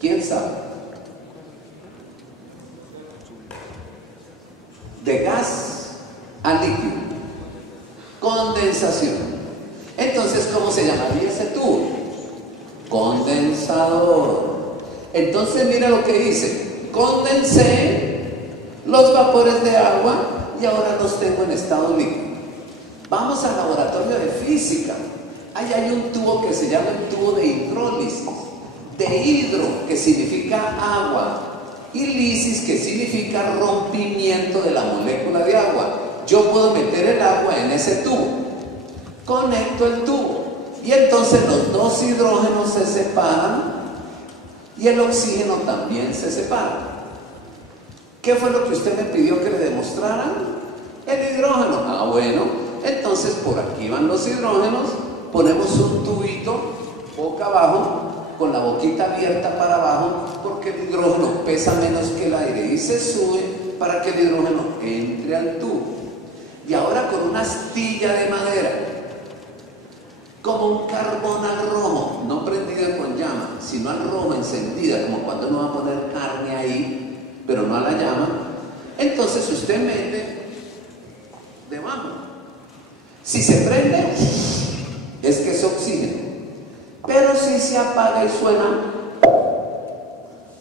¿Quién sabe? De gas a líquido. Condensación. Entonces, ¿cómo se llamaría ese tubo? Condensador. Entonces, mira lo que dice. Condensé los vapores de agua y ahora los tengo en estado líquido. Vamos al laboratorio de física. Ahí hay un tubo que se llama el tubo de hidrólisis. De hidro, que significa agua, y lisis, que significa rompimiento de la molécula de agua. Yo puedo meter el agua en ese tubo, conecto el tubo, y entonces los dos hidrógenos se separan y el oxígeno también se separa. ¿Qué fue lo que usted me pidió que le demostrara? El hidrógeno. Ah, bueno, entonces por aquí van los hidrógenos, ponemos un tubito boca abajo, con la boquita abierta para abajo, porque el hidrógeno pesa menos que el aire y se sube para que el hidrógeno entre al tubo. Y ahora con una astilla de madera, como un carbón al rojo, no prendida con llama, sino al rojo, encendida, como cuando uno va a poner carne ahí, pero no a la llama. Entonces usted mete debajo. Si se prende, es que es oxígeno. Pero si se apaga y suena,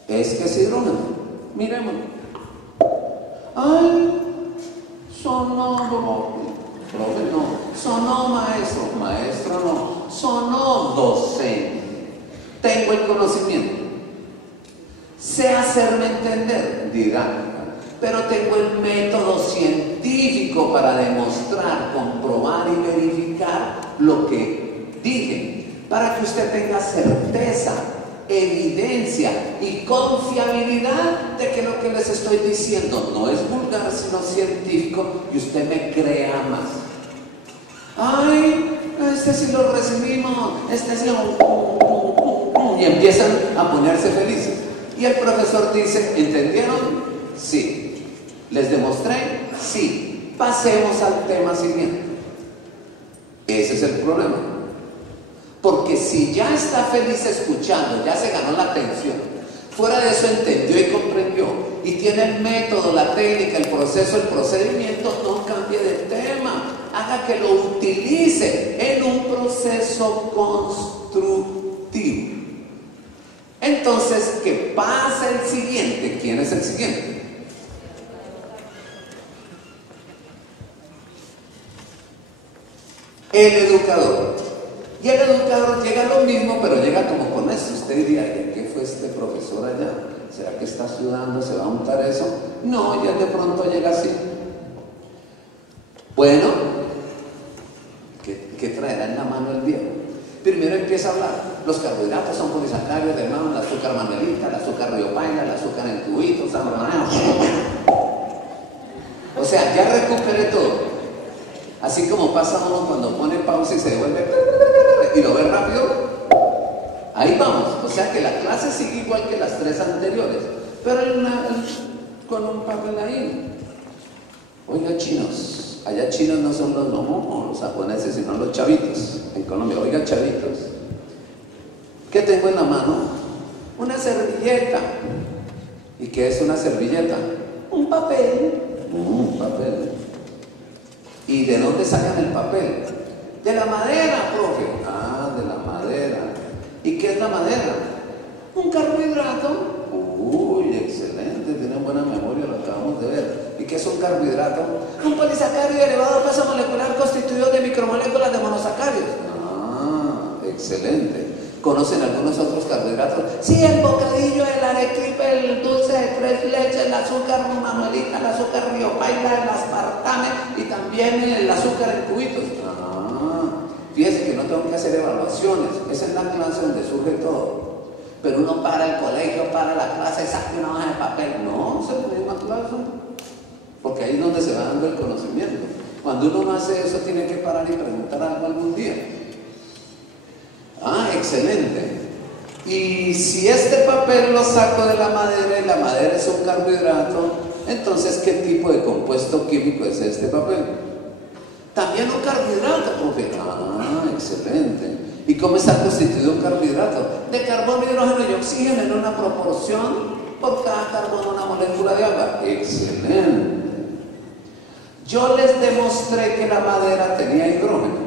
es que es hidrógeno. Miremos. Ay, sonó, profe, no. Sonó, maestro. Maestro no. Sonó, docente. Tengo el conocimiento. Sé hacerme entender, didáctica. Pero tengo el método científico para demostrar, comprobar y verificar lo que dije, para que usted tenga certeza, evidencia y confiabilidad de que lo que les estoy diciendo no es vulgar, sino científico, y usted me crea más. Ay, este sí lo recibimos, este sí lo... Y empiezan a ponerse felices. Y el profesor dice, ¿entendieron? Sí. ¿Les demostré? Sí. Pasemos al tema siguiente. Ese es el problema. Porque si ya está feliz escuchando, ya se ganó la atención, fuera de eso entendió y comprendió, y tiene el método, la técnica, el proceso, el procedimiento, no cambie de tema, haga que lo utilice en un proceso constructivo. Entonces, que pasa el siguiente. ¿Quién es el siguiente? El educador. Y el educador llega a lo mismo, pero llega como con eso. Usted diría, ¿qué fue este profesor allá? ¿Será que está sudando? ¿Se va a untar eso? No, ya de pronto llega así. Bueno, ¿qué traerá en la mano el viejo? Primero empieza a hablar. Los carbohidratos son polisacáridos, hermano, el azúcar manuelita, el azúcar riopaina, el azúcar en tubitos, o sea, ya recuperé todo. Así como pasa uno cuando pone pausa y se devuelve y lo ve rápido. Ahí vamos. O sea que la clase sigue igual que las 3 anteriores, pero con un papel ahí. Oiga, chinos, allá chinos no son los los japoneses, sino los chavitos en Colombia. Oiga, chavitos, ¿qué tengo en la mano? Una servilleta. ¿Y qué es una servilleta? Un papel. Un papel. ¿Y de dónde sacan el papel? De la madera, profe. Ah, de la madera. ¿Y qué es la madera? Un carbohidrato. Uy, excelente, tienen buena memoria, lo acabamos de ver. ¿Y qué es un carbohidrato? Un polisacárido elevado a peso molecular constituido de micromoléculas de monosacáridos. Ah, excelente. ¿Conocen algunos otros carbohidratos? Sí, el bocadillo, el arequipe, el dulce de 3 leches, el azúcar manuelita, el azúcar riopaina, el aspartame y también el azúcar en cubitos. Ah, fíjense que no tengo que hacer evaluaciones. Esa es la clase donde surge todo. Pero uno para el colegio, para la clase, saca una hoja de papel. No, esa es la misma clase. Porque ahí es donde se va dando el conocimiento. Cuando uno no hace eso, tiene que parar y preguntar algo algún día. Ah, excelente. Y si este papel lo saco de la madera y la madera es un carbohidrato, entonces, ¿qué tipo de compuesto químico es este papel? También un carbohidrato, profe. Ah, excelente. ¿Y cómo está constituido un carbohidrato? De carbono, hidrógeno y oxígeno en una proporción por cada carbono una molécula de agua. Excelente. Yo les demostré que la madera tenía hidrógeno.